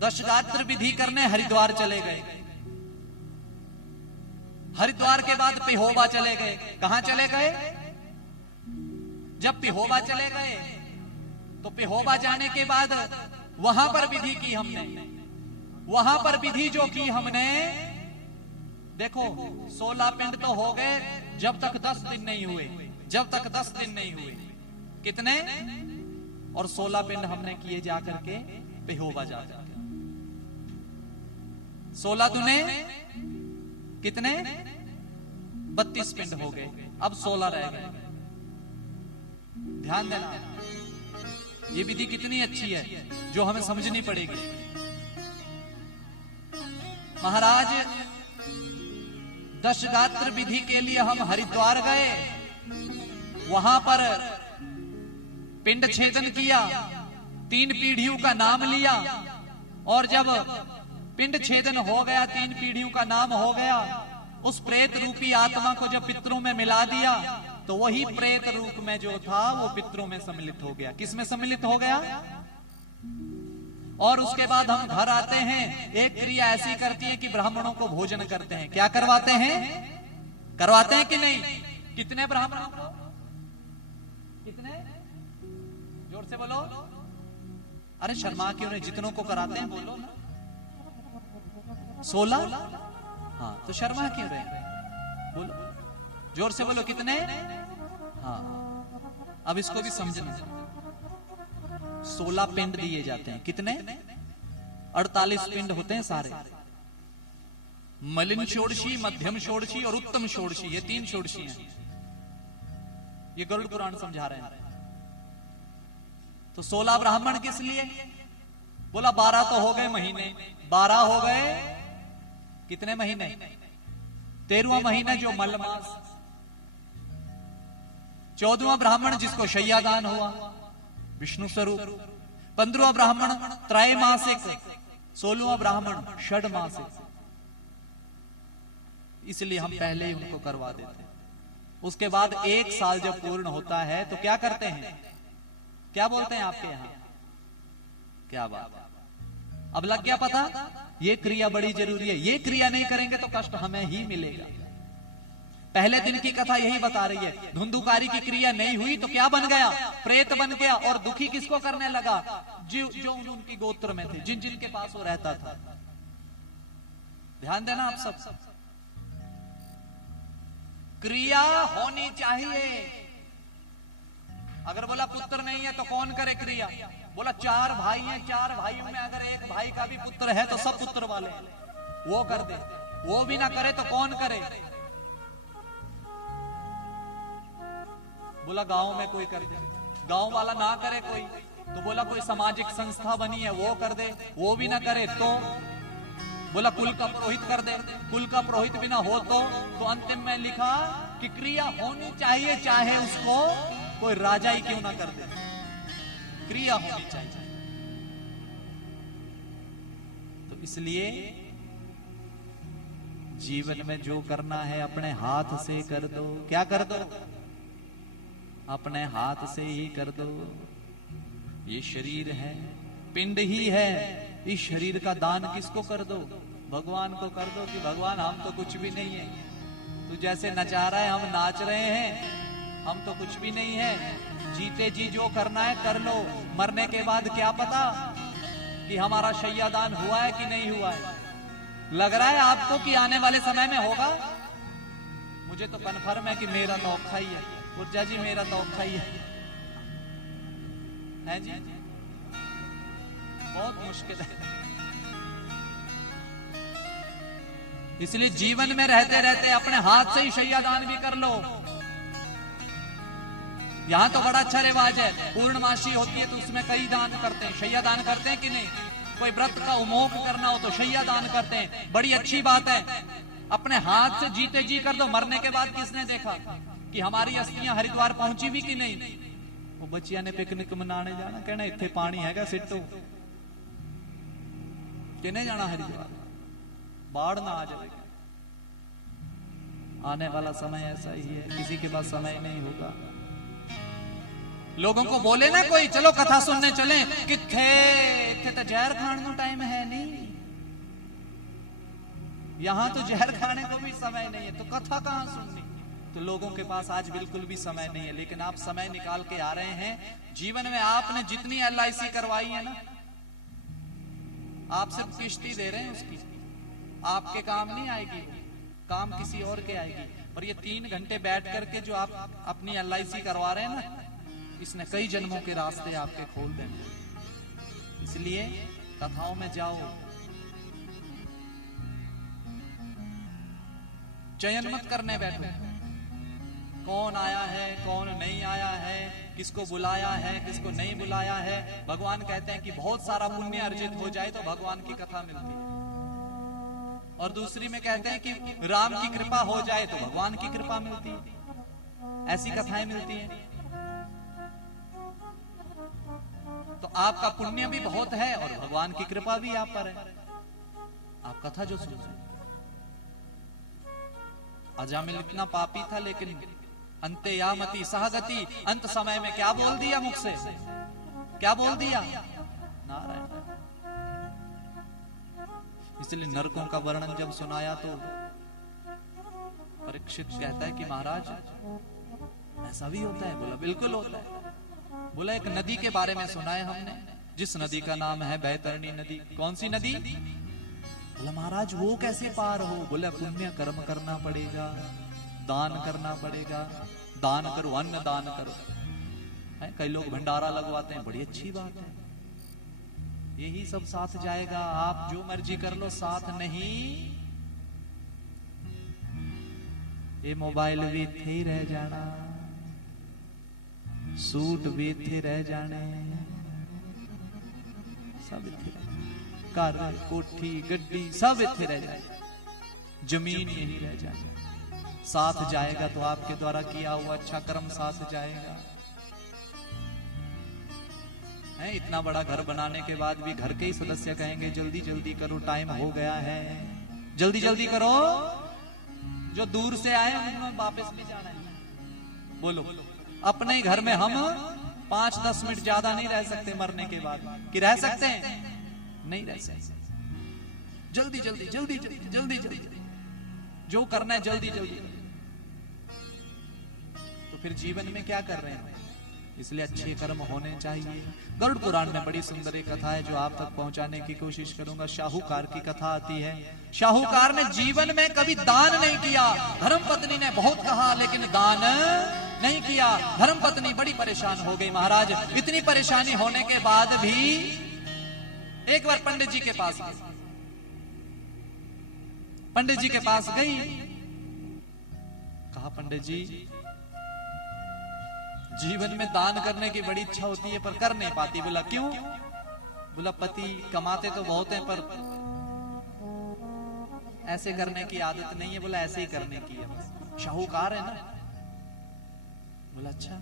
दशगात्र विधि करने हरिद्वार चले गए। हरिद्वार के बाद पिहोबा चले गए। कहां चले गए? जब पिहोबा चले गए तो पिहोबा जाने के बाद वहां पर विधि की हमने। वहां पर विधि जो की हमने, देखो 16 पिंड तो हो गए जब तक 10 दिन नहीं हुए। जब तक 10 दिन नहीं हुए कितने? और 16 पिंड हमने किए जाकर के पिहोबा जाकर। 16 दुने कितने? 32 पिंड हो गए। अब 16 रह गए। ध्यान देना, ये विधि कितनी अच्छी है जो हमें समझनी पड़ेगी। महाराज दशगात्र विधि के लिए हम हरिद्वार गए, वहां पर पिंड छेदन किया, 3 पीढ़ियों का नाम लिया, और जब पिंड छेदन हो गया, 3 पीढ़ियों का नाम हो गया, उस प्रेत रूपी आत्मा को जब पितरों में मिला दिया तो वही प्रेत रूप में जो था वो पितरों में सम्मिलित हो गया। किस में सम्मिलित हो गया? और उसके बाद हम घर आते हैं, एक क्रिया ऐसी करती है कि ब्राह्मणों को भोजन करते हैं। क्या करवाते हैं? करवाते हैं कि नहीं? कितने ब्राह्मणों को? कितने? जोर से बोलो। अरे शर्मा क्यों नहीं? जितनों को कराते हैं बोलो। 16? हाँ, तो शर्मा क्यों रहे? बोलो, जोर से बोलो। कितने? हाँ, अब इसको भी समझना। 16 पिंड दिए जाते हैं। कितने? 48 पिंड होते हैं सारे। मलिन षोडशी, मध्यम षोडशी और उत्तम षोडशी, ये 3 षोडशी हैं। ये गरुड़ पुराण समझा रहे हैं। तो 16 ब्राह्मण किस लिए? बोला 12 तो हो गए महीने। 12 हो गए कितने महीने? 13वां महीना जो मलमास। 14वां ब्राह्मण जिसको शय्यादान हुआ, विष्णु स्वरूप। 15वां ब्राह्मण त्रैमासिक। 16वां ब्राह्मण षडमासिक। इसलिए हम पहले ही उनको करवा देते हैं। उसके बाद 1 साल जब पूर्ण होता है तो क्या करते हैं? क्या बोलते हैं आपके यहां? क्या बात? अब लग गया पता? ये क्रिया बड़ी जरूरी है। ये क्रिया नहीं करेंगे तो कष्ट हमें ही मिलेगा। पहले दिन की कथा यही बता रही है। धुंधुकारी की क्रिया नहीं हुई तो क्या बन गया? प्रेत बन गया। और दुखी किसको करने लगा? जो उनकी गोत्र में थे, जिन जिन के पास वो रहता था। ध्यान देना आप सब। क्रिया होनी चाहिए। अगर बोला पुत्र नहीं है तो कौन करे क्रिया? बोला 4 भाई हैं, 4 भाइयों में अगर एक भाई का भी पुत्र है तो सब पुत्र वाले वो कर दे। वो भी ना करे तो कौन करे? बोला गांव में कोई कर दे। गांव वाला ना करे कोई तो बोला कोई सामाजिक संस्था बनी है वो कर दे। वो भी ना करे तो बोला कुल का पुरोहित कर दे। कुल का पुरोहित भी ना हो तो अंतिम में लिखा कि क्रिया होनी चाहिए, चाहे उसको कोई राजा ही क्यों ना कर दे, क्रिया होनी चाहिए। तो इसलिए जीवन में जो करना है अपने हाथ से कर दो। क्या कर दो? अपने हाथ से ही कर दो। ये शरीर है, पिंड ही है, इस शरीर का दान किसको कर दो? भगवान को कर दो कि भगवान हम तो कुछ भी नहीं है, तू जैसे नचा रहा है हम नाच रहे हैं, हम तो कुछ भी नहीं है। जीते जी जो करना है कर लो। मरने के बाद क्या पता कि हमारा शय्यादान हुआ है कि नहीं हुआ है। लग रहा है आपको कि आने वाले समय में होगा? मुझे तो कन्फर्म है कि मेरा तो औखा ही है। ऊर्जा जी मेरा तो औखा ही है जी, बहुत मुश्किल है। इसलिए जीवन में रहते रहते अपने हाथ से ही शय्यादान भी कर लो। यहाँ तो बड़ा अच्छा रिवाज है, पूर्णमासी होती है तो उसमें कई दान करते हैं, शैया दान करते हैं कि नहीं? कोई व्रत का उमोक करना हो तो शैया दान करते हैं, बड़ी अच्छी बात है। अपने हाथ से जीते जी कर दो, मरने के बाद किसने देखा कि हमारी अस्थियां हरिद्वार पहुंची भी कि नहीं? वो बच्चिया ने पिकनिक मनाने जाना, कहना इत्थे पानी हैगा सिट्टो, किने जाना हरिद्वार, बाढ़ ना आ जाए। आने वाला समय ऐसा ही है, किसी के पास समय नहीं होगा। लोगों को बोले ना कोई चलो कथा सुनने चले, किथे इत्थे तो जहर खाने को टाइम है नहीं, यहां तो जहर खाने को भी समय नहीं है, तो कथा कहां सुननी? तो लोगों के पास आज बिल्कुल भी समय नहीं है, लेकिन आप समय निकाल के आ रहे हैं। जीवन में आपने जितनी LIC करवाई है ना, आप सिर्फ किश्ती दे रहे हैं उसकी, आपके काम नहीं आएगी, काम किसी और के आएगी। पर ये 3 घंटे बैठ करके जो आप अपनी LIC करवा रहे हैं ना, इसने कई जन्मों के रास्ते आपके खोल देंगे। इसलिए कथाओं में जाओ, चयन मत करने बैठो, कौन आया है कौन नहीं आया है, किसको बुलाया है किसको नहीं बुलाया है। भगवान कहते हैं कि बहुत सारा पुण्य अर्जित हो जाए तो भगवान की कथा मिलती है, और दूसरी में कहते हैं कि राम की कृपा हो जाए तो भगवान की कृपा मिलती है, ऐसी कथाएं मिलती हैं। तो आपका पुण्य भी बहुत है और भगवान की कृपा भी आप पर है। आप कथा जो सुन, अजामिल इतना पापी था, लेकिन अंते यामति सहगति, अंत समय में क्या बोल दिया मुख से, क्या बोल दिया? नारायण। इसलिए नरकों का वर्णन जब सुनाया तो परीक्षित कहता है कि महाराज ऐसा भी होता है? बोला बिल्कुल होता है। बोला एक नदी के बारे में सुना है हमने, जिस नदी का नाम है बैतरणी नदी। कौन सी नदी? बोला महाराज वो कैसे पार हो? बोला पुण्य कर्म करना पड़ेगा, दान करना पड़ेगा, दान करो, अन्न दान करो। कई लोग भंडारा लगवाते हैं, बड़ी अच्छी बात है, यही सब साथ जाएगा। आप जो मर्जी कर लो, साथ नहीं। ये मोबाइल भी थे ही रह जाना, सूट भी थे रह जाने, सब थे, घर कोठी गड्डी सब इथे रह जाए, जमीन यही रह जाए। साथ जाएगा तो आपके द्वारा किया हुआ अच्छा कर्म साथ जाएगा। है इतना बड़ा घर बनाने के बाद भी घर के ही सदस्य कहेंगे जल्दी जल्दी करो, टाइम हो गया है, जल्दी जल्दी करो। जो दूर से आए उन्हें वापस भी जाना है। बोलो अपने ही घर में हम 5-10 मिनट ज्यादा नहीं रह सकते मरने के बाद, कि रह सकते हैं? नहीं रह सकते। जल्दी जल्दी जल्दी जल्दी जल्दी जल्दी जो करना है जल्दी जल्दी। तो फिर जीवन में क्या कर रहे हैं? इसलिए अच्छे कर्म होने चाहिए। गरुड़ पुराण में बड़ी सुंदर एक कथा है जो आप तक पहुंचाने की कोशिश करूंगा। शाहूकार की कथा आती है। शाहूकार ने जीवन में कभी दान नहीं किया। धर्मपत्नी ने बहुत कहा लेकिन दान नहीं किया। धर्मपत्नी बड़ी परेशान हो गई। महाराज इतनी परेशानी होने के बाद भी एक बार पंडित जी के पास गई। पंडित जी के पास गई, कहा पंडित जी जीवन में दान करने की बड़ी इच्छा होती है पर कर नहीं पाती। बोला क्यों? बोला पति कमाते तो बहुत हैं पर ऐसे करने की आदत नहीं है। बोला ऐसे ही करने की है। शाहूकार है ना। बोला अच्छा।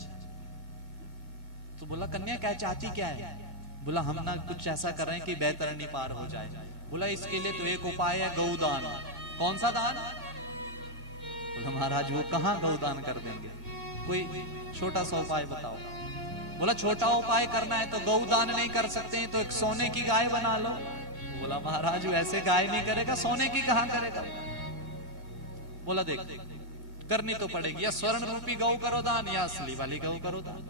तो बोला कन्या क्या चाहती क्या है? बोला हम ना कुछ ऐसा कर रहे हैं कि बैतरणी पार हो जाए। बोला इसके लिए तो एक उपाय है गौदान। कौन सा दान? बोला महाराज वो कहाँ गौदान कर देंगे, कोई छोटा सा उपाय बताओ। बोला छोटा उपाय करना है तो गौदान नहीं कर सकते हैं तो एक सोने की गाय बना लो। बोला महाराज वो ऐसे गाय नहीं करेगा, सोने की कहां करेगा। बोला देख करनी तो पड़ेगी, या स्वर्ण रूपी गौ करो दान या असली वाली गौ करो दान।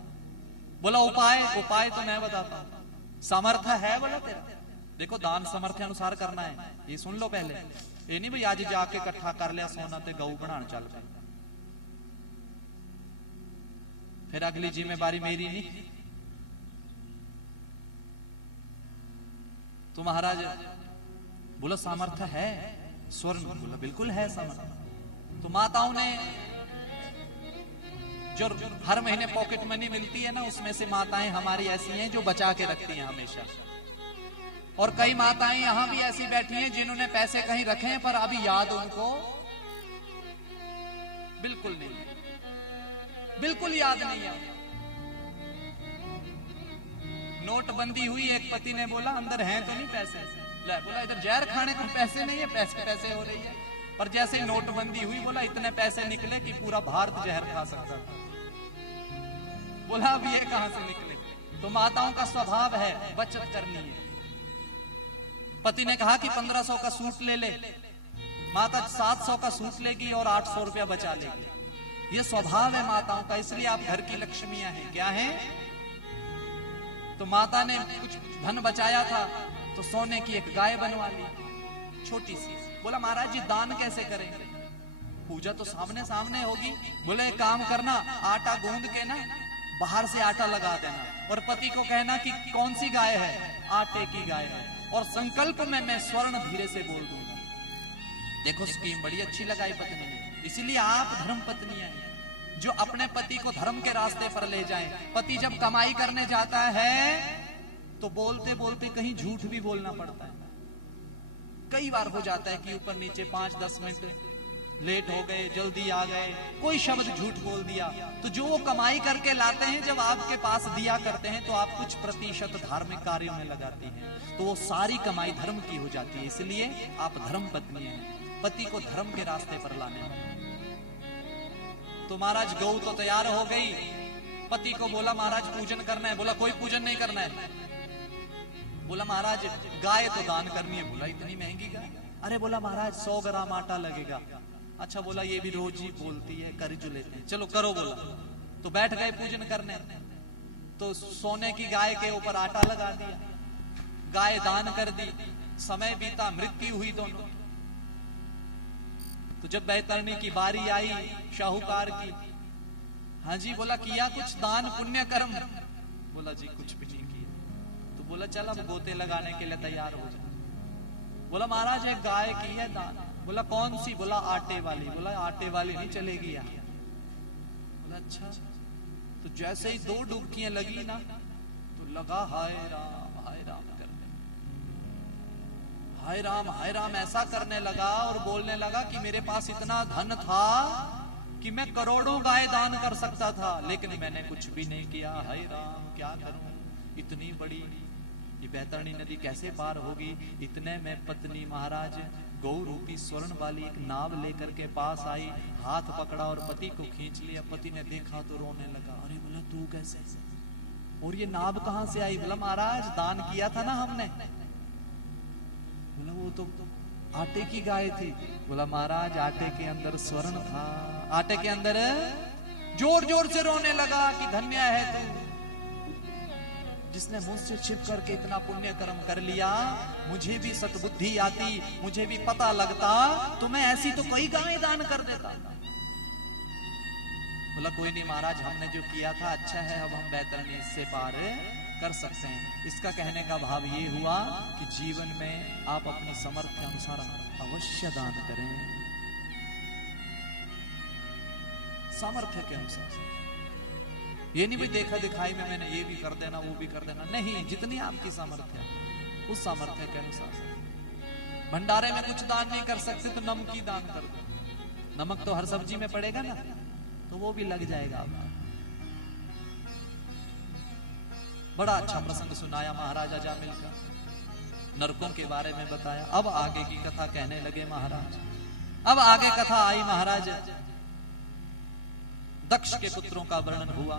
बोला उपाय? उपाय तो मैं बताता हूं। सामर्थ्य है? बोला तेरा। देखो दान सामर्थ्य अनुसार करना है, ये सुन लो पहले। ये नहीं भाई आज जाके इकट्ठा कर लिया सोना ते गौ बनाने चल पे, फिर अगली जिम्मेवारी मेरी नहीं। तो महाराज बोला सामर्थ्य है स्वर्ण? बोला बिल्कुल है सामर्थ्य। तो माताओं ने जो हर महीने पॉकेट मनी मिलती है ना, उसमें से माताएं हमारी ऐसी हैं जो बचा के रखती हैं हमेशा। और कई माताएं यहां भी ऐसी बैठी हैं जिन्होंने पैसे कहीं रखे हैं पर अभी याद उनको बिल्कुल नहीं, बिल्कुल याद नहीं है। नोटबंदी हुई, एक पति ने बोला अंदर हैं तो नहीं पैसे, ले बोला इधर जहर खाने को पैसे नहीं है, पैसे पैसे हो रही है। पर जैसे ही नोटबंदी हुई बोला इतने पैसे निकले कि पूरा भारत जहर खा सकता था। बोला अब ये कहां से निकले? तो माताओं का स्वभाव है बचत करनी है। पति ने कहा कि 1500 का सूट ले ले, माता 700 का सूट लेगी और 800 रुपया बचा लेगी। ये स्वभाव है माताओं का, इसलिए आप घर की लक्ष्मियां हैं। क्या है? तो माता ने कुछ धन बचाया था तो सोने की एक गाय बनवा ली छोटी सी। बोला महाराज जी दान कैसे करेंगे? पूजा तो सामने सामने होगी। बोले एक काम करना, आटा गूंद के ना बाहर से आटा लगा देना और पति को कहना कि कौन सी गाय है? आटे की गाय है, और संकल्प में मैं स्वर्ण धीरे से बोल दूंगा। देखो स्कीम बड़ी अच्छी लगाई पत्नी ने। इसीलिए आप धर्म पत्नी हैं जो अपने पति को धर्म के रास्ते पर ले जाएं। पति जब कमाई करने जाता है तो बोलते बोलते कहीं झूठ भी बोलना पड़ता है। कई बार हो जाता है कि ऊपर नीचे 5-10 मिनट लेट हो गए, जल्दी आ गए, कोई शब्द झूठ बोल दिया। तो जो वो कमाई करके लाते हैं जब आपके पास दिया करते हैं तो आप कुछ प्रतिशत धार्मिक कार्यों में लगाती हैं, तो वो सारी कमाई धर्म की हो जाती है। इसलिए आप धर्म पत्नी हैं, पति को धर्म के रास्ते पर लाने वाले। तो महाराज गौ तो तैयार हो गई, पति को बोला महाराज पूजन करना है। बोला कोई पूजन नहीं करना है। बोला महाराज गाय तो दान करनी है। बोला इतनी महंगी गाय? अरे बोला महाराज 100 ग्राम आटा लगेगा। अच्छा बोला ये भी रोज ही बोलती है, कर जो लेते हैं, चलो करो। बोला तो बैठ गए पूजन करने। तो सोने की गाय के ऊपर आटा लगा दिया, गाय दान कर दी। समय बीता, मृत्यु हुई दोनों। तो जब बैतरणी की बारी आई शाहूकार की, हाँ जी बोला किया कुछ दान पुण्य कर्म? बोला जी कुछ भी नहीं किया। तो बोला चल अब गोते लगाने के लिए तैयार हो जा। बोला महाराज एक गाय की है दान। बोला कौन सी? बोला आटे वाली। बोला आटे वाली नहीं चलेगी यहाँ। बोला अच्छा। तो जैसे ही 2 डुबकियां लगी ना तो लगा हाय राम करने, हाय राम ऐसा करने लगा और बोलने लगा कि मेरे पास इतना धन था कि मैं करोड़ों गाय दान कर सकता था, लेकिन मैंने कुछ भी नहीं किया। हाय राम क्या करूं, इतनी बड़ी ये बैतरणी नदी कैसे पार होगी? इतने में पत्नी महाराज गौ रूपी स्वर्ण वाली एक नाव लेकर के पास आई, हाथ पकड़ा और पति को खींच लिया। पति ने देखा तो रोने लगा। अरे बोला तू कैसे, और ये नाव कहां से आई? बोला महाराज दान किया था ना हमने। बोला वो तो आटे की गाय थी। बोला महाराज आटे के अंदर स्वर्ण था, आटे के अंदर। जोर जोर से रोने लगा कि धन्य है तू जिसने मुझसे छिप करके इतना पुण्य कर्म कर लिया। मुझे भी सतबुद्धि आती, मुझे भी पता लगता तो मैं ऐसी तो कई गाय दान कर देता। बोला कोई नहीं महाराज हमने जो किया था अच्छा है, अब हम बैतरणी इससे पार कर सकते हैं। इसका कहने का भाव ये हुआ कि जीवन में आप अपनी सामर्थ्य अनुसार अवश्य दान करें, सामर्थ्य के अनुसार। ये नहीं भाई देखा दिखाई में मैंने ये भी कर देना वो भी कर देना, नहीं, जितनी आपकी सामर्थ्य है उस सामर्थ्य के अनुसार। भंडारे में कुछ दान नहीं कर सकते तो नमक ही दान कर दो। नमक तो हर सब्जी में पड़ेगा ना, तो वो भी लग जाएगा आपका। बड़ा अच्छा प्रसंग सुनाया महाराजा जामिल का, नरकों के बारे में बताया। अब आगे की कथा कहने लगे महाराज। अब आगे कथा आई महाराज, दक्ष के पुत्रों का वर्णन हुआ।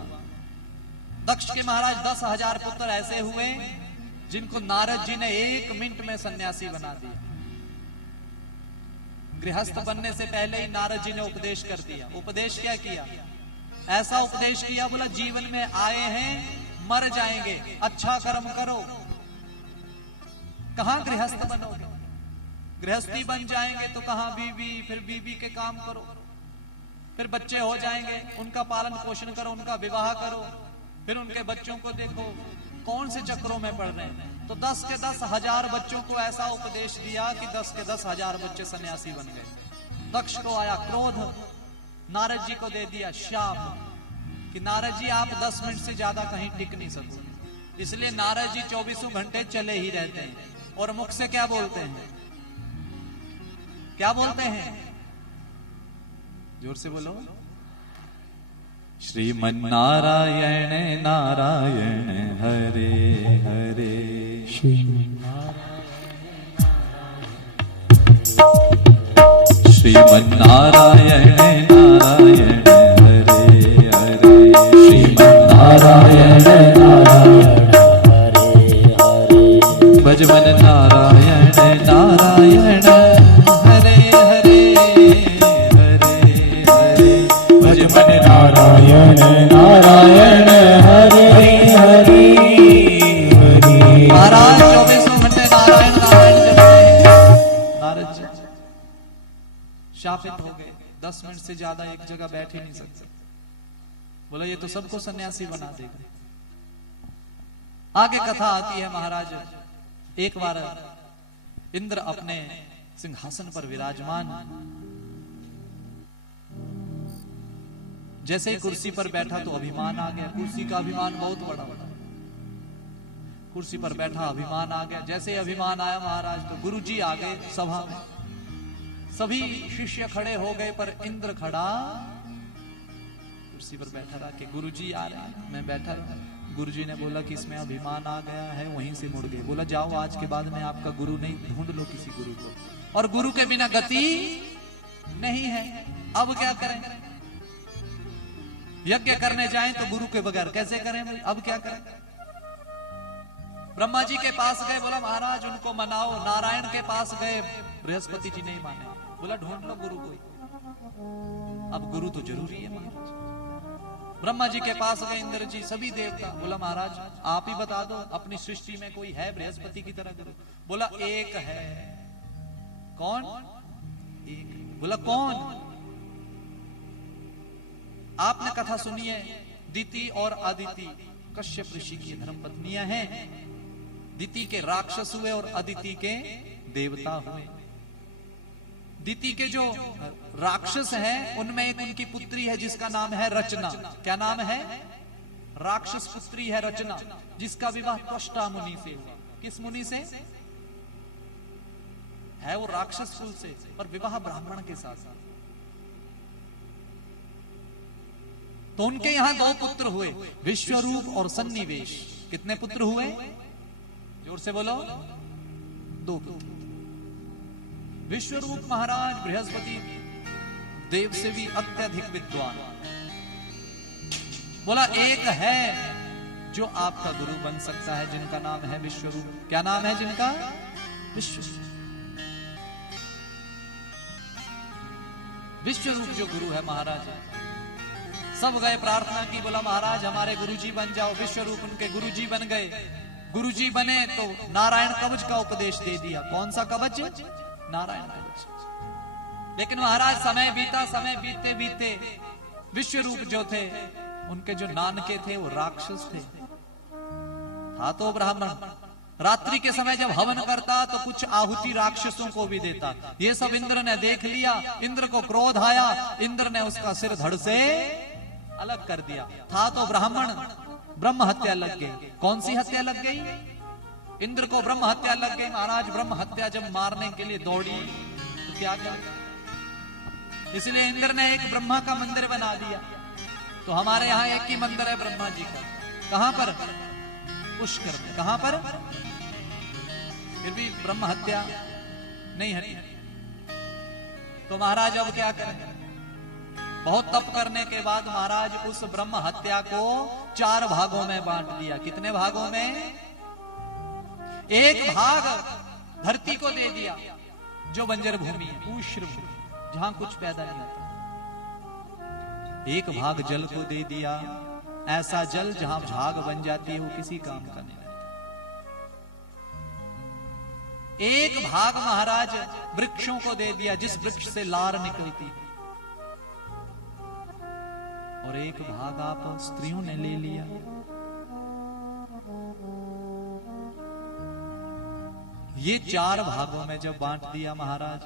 दक्ष के महाराज 10,000 पुत्र ऐसे हुए जिनको नारद जी ने 1 मिनट में सन्यासी बना दिया। गृहस्थ बनने से पहले ही नारद जी ने उपदेश कर दिया। उपदेश क्या किया? ऐसा उपदेश किया, बोला जीवन में आए हैं मर जाएंगे, अच्छा कर्म करो। कहां गृहस्थ बनोगे? गृहस्थी बन जाएंगे तो कहां बीवी, फिर बीवी के काम करो, फिर बच्चे हो जाएंगे उनका पालन पोषण करो, उनका विवाह करो, फिर उनके बच्चों को देखो, कौन से चक्रों में पड़ रहे हैं। तो 10 के 10,000 बच्चों को ऐसा उपदेश दिया कि 10 के 10,000 बच्चे सन्यासी बन गए। दक्ष को आया क्रोध, नारद जी को दे दिया शाप कि नारद जी आप 10 मिनट से ज्यादा कहीं टिक नहीं सकते, इसलिए नारद जी 24 घंटे चले ही रहते हैं। और मुख से क्या बोलते हैं? क्या बोलते हैं? जोर से बोलो। श्रीमन्नारायण नारायण हरे हरे। श्रीमन्नारायण नारायण हरे हरे। श्रीमन्नारायण नारायण हरे हरे। भजमन नारायण नारायण हरे हरे हरे हरे। भजमन नारायण नारायण हरे हरे हरे। महाराज 24 घंटे नारायण नारायण जपते हैं। नारद जी शापित हो गए, 10 मिनट से ज्यादा एक जगह बैठ ही नहीं सकते। बोला ये तो सबको सन्यासी बना देगा। आगे कथा आती है महाराज, एक बार इंद्र अपने सिंहासन पर विराजमान, जैसे ही कुर्सी पर बैठा तो अभिमान आ गया। कुर्सी का अभिमान बहुत बड़ा बड़ा, कुर्सी पर बैठा अभिमान आ गया। जैसे ही अभिमान आया महाराज तो गुरुजी आ गए सभा में। सभी शिष्य खड़े हो गए पर इंद्र खड़ा कुर्सी पर बैठा रहा कि गुरुजी आ रहे हैं, मैं बैठा रहा। गुरुजी ने बोला कि इसमें अभिमान आ गया है, वहीं से मुड़ गए। बोला जाओ आज के बाद में आपका गुरु नहीं, ढूंढ लो किसी गुरु को, और गुरु के बिना गति नहीं है। अब क्या करें? यज्ञ करने जाएं तो गुरु के बगैर कैसे करें? अब क्या करें? ब्रह्मा जी के पास गए, बोला महाराज उनको मनाओ। नारायण के पास गए, बृहस्पति जी नहीं माने। बोला ढूंढ लो गुरु कोई, अब गुरु तो जरूरी है महाराज। ब्रह्मा जी के पास गए इंद्र जी, सभी देवता। बोला महाराज आप ही बता दो अपनी सृष्टि में कोई है बृहस्पति की तरह गुरु? बोला एक है। कौन? एक। बोला कौन? आपने कथा सुनी है, दिति और अदिति कश्यप ऋषि की धर्मपत्नियां हैं। दिति के राक्षस हुए और अदिति के देवता हुए। दिति के जो राक्षस हैं उनमें एक उनकी पुत्री है जिसका नाम है रचना। क्या नाम है? राक्षस पुत्री है रचना, जिसका विवाह त्वष्टा मुनि से हुआ। किस मुनि से है? वो राक्षस कुल से, पर विवाह ब्राह्मण के साथ। तो उनके यहां 2 पुत्र हुए, विश्वरूप और सन्निवेश। कितने पुत्र हुए? जोर से बोलो। 2 पुत्र। विश्वरूप महाराज बृहस्पति देव से भी अत्यधिक विद्वान। बोला एक है जो आपका गुरु बन सकता है, जिनका नाम है विश्वरूप। क्या नाम है जिनका? विश्वरूप। विश्वरूप जो गुरु है महाराज, सब गए प्रार्थना की। बोला महाराज हमारे गुरुजी बन जाओ। विश्वरूप उनके गुरुजी बन गए। गुरुजी बने तो नारायण कवच का उपदेश दे दिया। कौन सा कवच? नारायण कवच। लेकिन महाराज समय बीता, समय बीते बीते विश्वरूप जो थे उनके जो नानके थे वो राक्षस थे। था तो ब्राह्मण। रात्रि के समय जब हवन करता तो कुछ आहुति राक्षसों को भी देता। ये सब इंद्र ने देख लिया। इंद्र को क्रोध आया, इंद्र ने उसका सिर धड़ से अलग कर दिया। था तो ब्राह्मण, ब्रह्म हत्या लग गई। कौन सी हत्या लग गई? इंद्र को ब्रह्म हत्या लग गई। महाराज ब्रह्म हत्या जब मारने के लिए दौड़ी तो क्या किया? इसलिए इंद्र ने एक ब्रह्मा का मंदिर बना दिया। तो हमारे यहाँ एक ही मंदिर है ब्रह्मा जी का। कहां पर? पुष्कर में। कहां पर? फिर भी ब्रह्म हत्या नहीं हटी। तो महाराज अब क्या करें? बहुत तप करने के बाद महाराज उस ब्रह्म हत्या को 4 भागों में बांट दिया। कितने भागों में? एक भाग धरती को दे दिया जो बंजर भूमि है, ऊष्र भूमि, जहां कुछ पैदा नहीं होता। एक भाग जल को दे दिया, ऐसा जल जहां झाग बन जाती है, वो किसी काम का नहीं रहता। एक भाग महाराज वृक्षों को दे दिया, जिस वृक्ष से लार निकलती है। और एक भाग आप स्त्रियों ने ले लिया। ये 4 भागों में जब बांट दिया महाराज,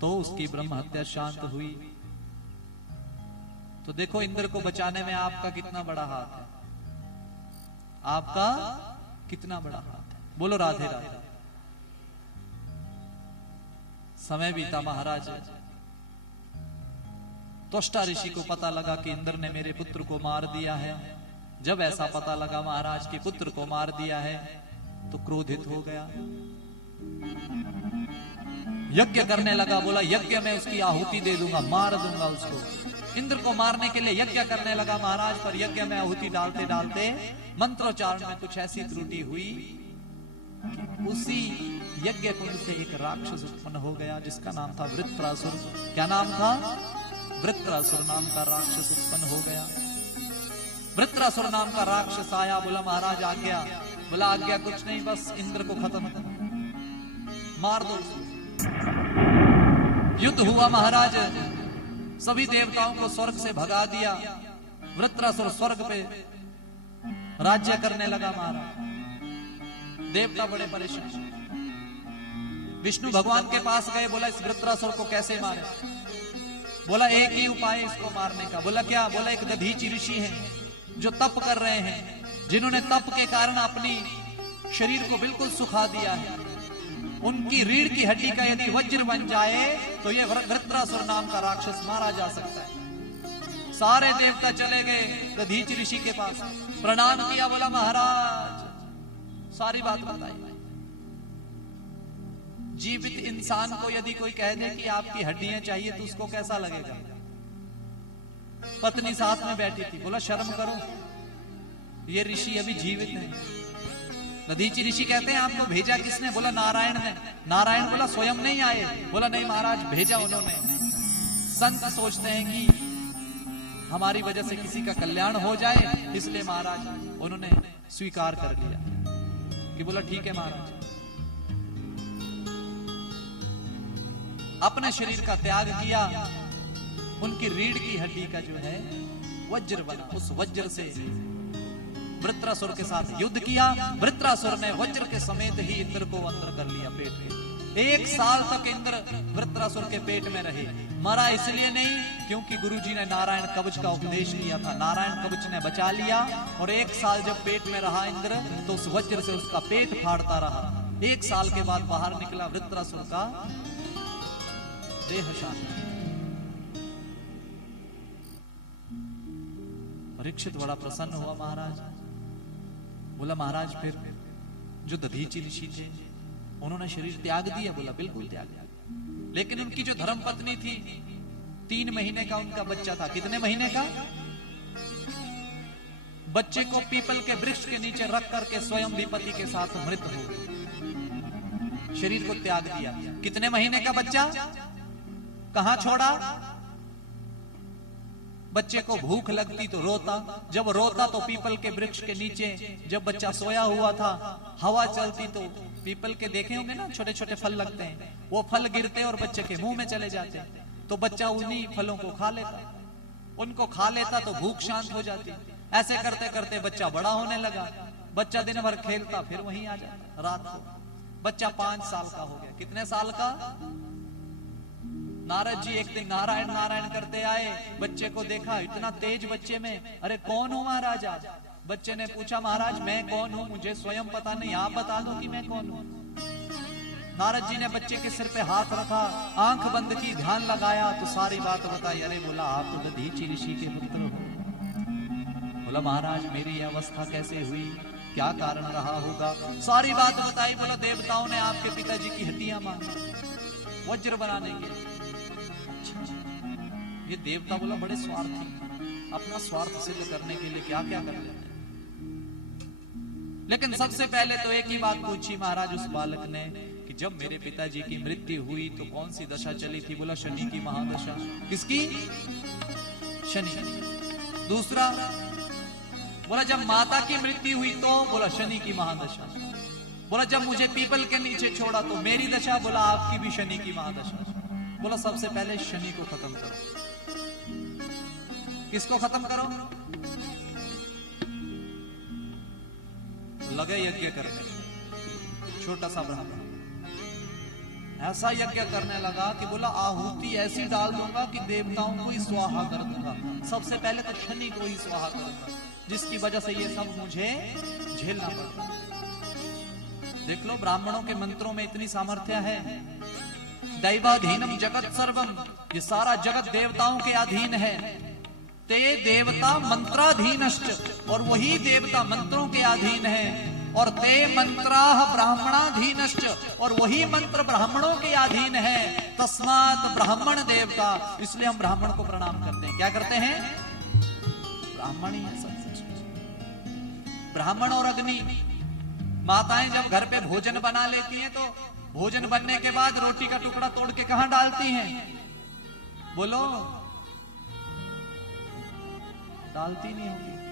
तो उसकी ब्रह्म हत्या शांत हुई। तो देखो इंद्र को बचाने में आपका कितना बड़ा हाथ है, आपका कितना बड़ा हाथ है। बोलो राधे राधे। समय बीता महाराज, त्वष्टा ऋषि को पता लगा कि इंद्र ने मेरे पुत्र को मार दिया है। जब ऐसा पता लगा महाराज कि पुत्र को मार दिया है तो क्रोधित हो गया, यज्ञ करने लगा। बोला यज्ञ में उसकी आहुति दे दूंगा, मार दूंगा उसको। इंद्र को मारने के लिए यज्ञ करने लगा महाराज, पर यज्ञ में आहुति डालते डालते मंत्रोच्चारण में कुछ ऐसी त्रुटि हुई कि उसी यज्ञ कुंड से एक राक्षस उत्पन्न हो गया जिसका नाम था वृत्रासुर। क्या नाम था? वृत्रासुर नाम का राक्षस उत्पन्न हो गया। वृत्रासुर नाम का राक्षस आया, बोला महाराज आज्ञा। बोला आज्ञा कुछ नहीं, बस इंद्र को खत्म करो, मार दो। युद्ध हुआ महाराज, सभी देवताओं को स्वर्ग से भगा दिया। वृत्रासुर स्वर्ग पे राज्य करने लगा महाराज। देवता बड़े परेशान, विष्णु भगवान के पास गए। बोला इस वृत्रासुर को कैसे मारे? बोला एक ही उपाय इसको मारने का। बोला क्या? बोला एक दधीचि ऋषि हैं जो तप कर रहे हैं, जिन्होंने तप के कारण अपनी शरीर को बिल्कुल सुखा दिया है। उनकी रीढ़ की हड्डी का यदि वज्र बन जाए तो ये वृत्रासुर नाम का राक्षस मारा जा सकता है। सारे देवता चले गए दधीचि ऋषि के पास, प्रणाम किया। बोला महाराज सारी बात बताई। जीवित इंसान को यदि कोई कह दे कि आपकी हड्डियां चाहिए तो उसको कैसा लगेगा? पत्नी साथ में बैठी थी। बोला शर्म करो, ये ऋषि अभी जीवित है। दधीचि ऋषि कहते हैं आपको भेजा किसने? बोला नारायण ने। नारायण बोला स्वयं नहीं आए? बोला नहीं महाराज भेजा उन्होंने। संत सोचते हैं कि हमारी वजह से किसी का कल्याण हो जाए, इसलिए महाराज उन्होंने स्वीकार कर लिया कि बोला ठीक है महाराज। अपने शरीर का त्याग किया, उनकी रीढ़ की हड्डी का जो है वज्र बना, उस वज्र से वृत्रासुर के साथ युद्ध किया। वृत्रासुर ने वज्र के समेत ही इंद्र को अंदर कर लिया पेट में। 1 साल तक इंद्र वृत्रासुर के पेट में रहे। मरा इसलिए नहीं क्योंकि गुरुजी ने नारायण कवच का उपदेश किया था। नारायण कवच ने बचा लिया और 1 साल जब पेट में रहा इंद्र तो उस वज्र से उसका पेट फाड़ता रहा। 1 साल के बाद बाहर निकला वृत्रासुर का देह शांत। परीक्षित बड़ा प्रसन्न हुआ महाराज। बोला महाराज फिर जो दधीचि ऋषि थे उन्होंने शरीर त्याग दिया? बोला बिल्कुल त्याग दिया, लेकिन उनकी जो धर्म पत्नी थी 3 महीने का उनका बच्चा था। कितने महीने का? बच्चे को पीपल के वृक्ष के नीचे रख करके स्वयं भी पति के साथ मृत हो गई, शरीर को त्याग दिया। कितने महीने का बच्चा? कहां छोड़ा? बच्चे को भूख लगती तो रोता, जब रोता तो पीपल के वृक्ष के नीचे जब बच्चा सोया हुआ था हवा चलती तो पीपल के देखे होंगे ना छोटे छोटे फल लगते हैं, वो फल गिरते और बच्चे के मुंह में चले जाते, तो बच्चा उन्हीं फलों को खा लेता। उनको खा लेता तो भूख शांत हो जाती। ऐसे करते करते बच्चा बड़ा होने लगा। बच्चा दिन भर खेलता फिर वहीं आ जाता रात को। बच्चा 5 साल का हो गया। कितने साल का? नारद जी एक दिन नारायण नारायण करते आए, बच्चे को देखा इतना तेज बच्चे में। अरे कौन हूं महाराज? बच्चे ने पूछा महाराज मैं कौन हूं, मुझे स्वयं पता नहीं, आप बता दो कि मैं कौन हूं। नारद जी ने बच्चे के सिर पे हाथ रखा, आंख बंद की, ध्यान लगाया तो सारी बात बताई। अरे बोला आप तो दधीचि ऋषि के पुत्र हो। बोला महाराज मेरी अवस्था कैसे हुई, क्या कारण रहा होगा? सारी बात बताई। बोला देवताओं ने आपके पिताजी की हड्डियां मांगी वज्र बनाने के। ये देवता बोला बड़े स्वार्थी, अपना स्वार्थ सिद्ध करने के लिए क्या क्या कर लेते हैं। लेकिन सबसे पहले तो एक ही बात पूछी महाराज उस बालक ने कि जब मेरे पिताजी की मृत्यु हुई तो कौन सी दशा चली थी? बोला शनि की महादशा। किसकी? शनि। दूसरा बोला जब माता की मृत्यु हुई तो? बोला शनि की महादशा। बोला जब मुझे पीपल के नीचे छोड़ा तो मेरी दशा? बोला आपकी भी शनि की महादशा। बोला सबसे पहले शनि को खत्म करो। किसको खत्म करो? लगे यज्ञ करने। छोटा सा ब्राह्मण ऐसा यज्ञ करने लगा कि बोला आहुति ऐसी डाल दूंगा कि देवताओं को ही स्वाहा कर दूंगा। सबसे पहले तो शनि को ही स्वाहा करूंगा, जिसकी वजह से ये सब मुझे झेलना पड़ता। देख लो ब्राह्मणों के मंत्रों में इतनी सामर्थ्य है। दैवाधीनम जगत सर्वम, ये सारा जगत देवताओं के अधीन है। ते देवता मंत्राधीनश्च, और वही देवता मंत्रों के अधीन है। और ते मंत्राः ब्राह्मणाधीनश्च, और वही मंत्र ब्राह्मणों के अधीन है। तस्मात् ब्राह्मण देवता, इसलिए हम ब्राह्मण को प्रणाम करते हैं। क्या करते हैं? ब्राह्मण ही है सब। ब्राह्मण और अग्नि, माताएं जब घर पे भोजन बना लेती हैं तो भोजन बनने के बाद रोटी का टुकड़ा तोड़ के कहां डालती हैं? बोलो, डालती नहीं होगी।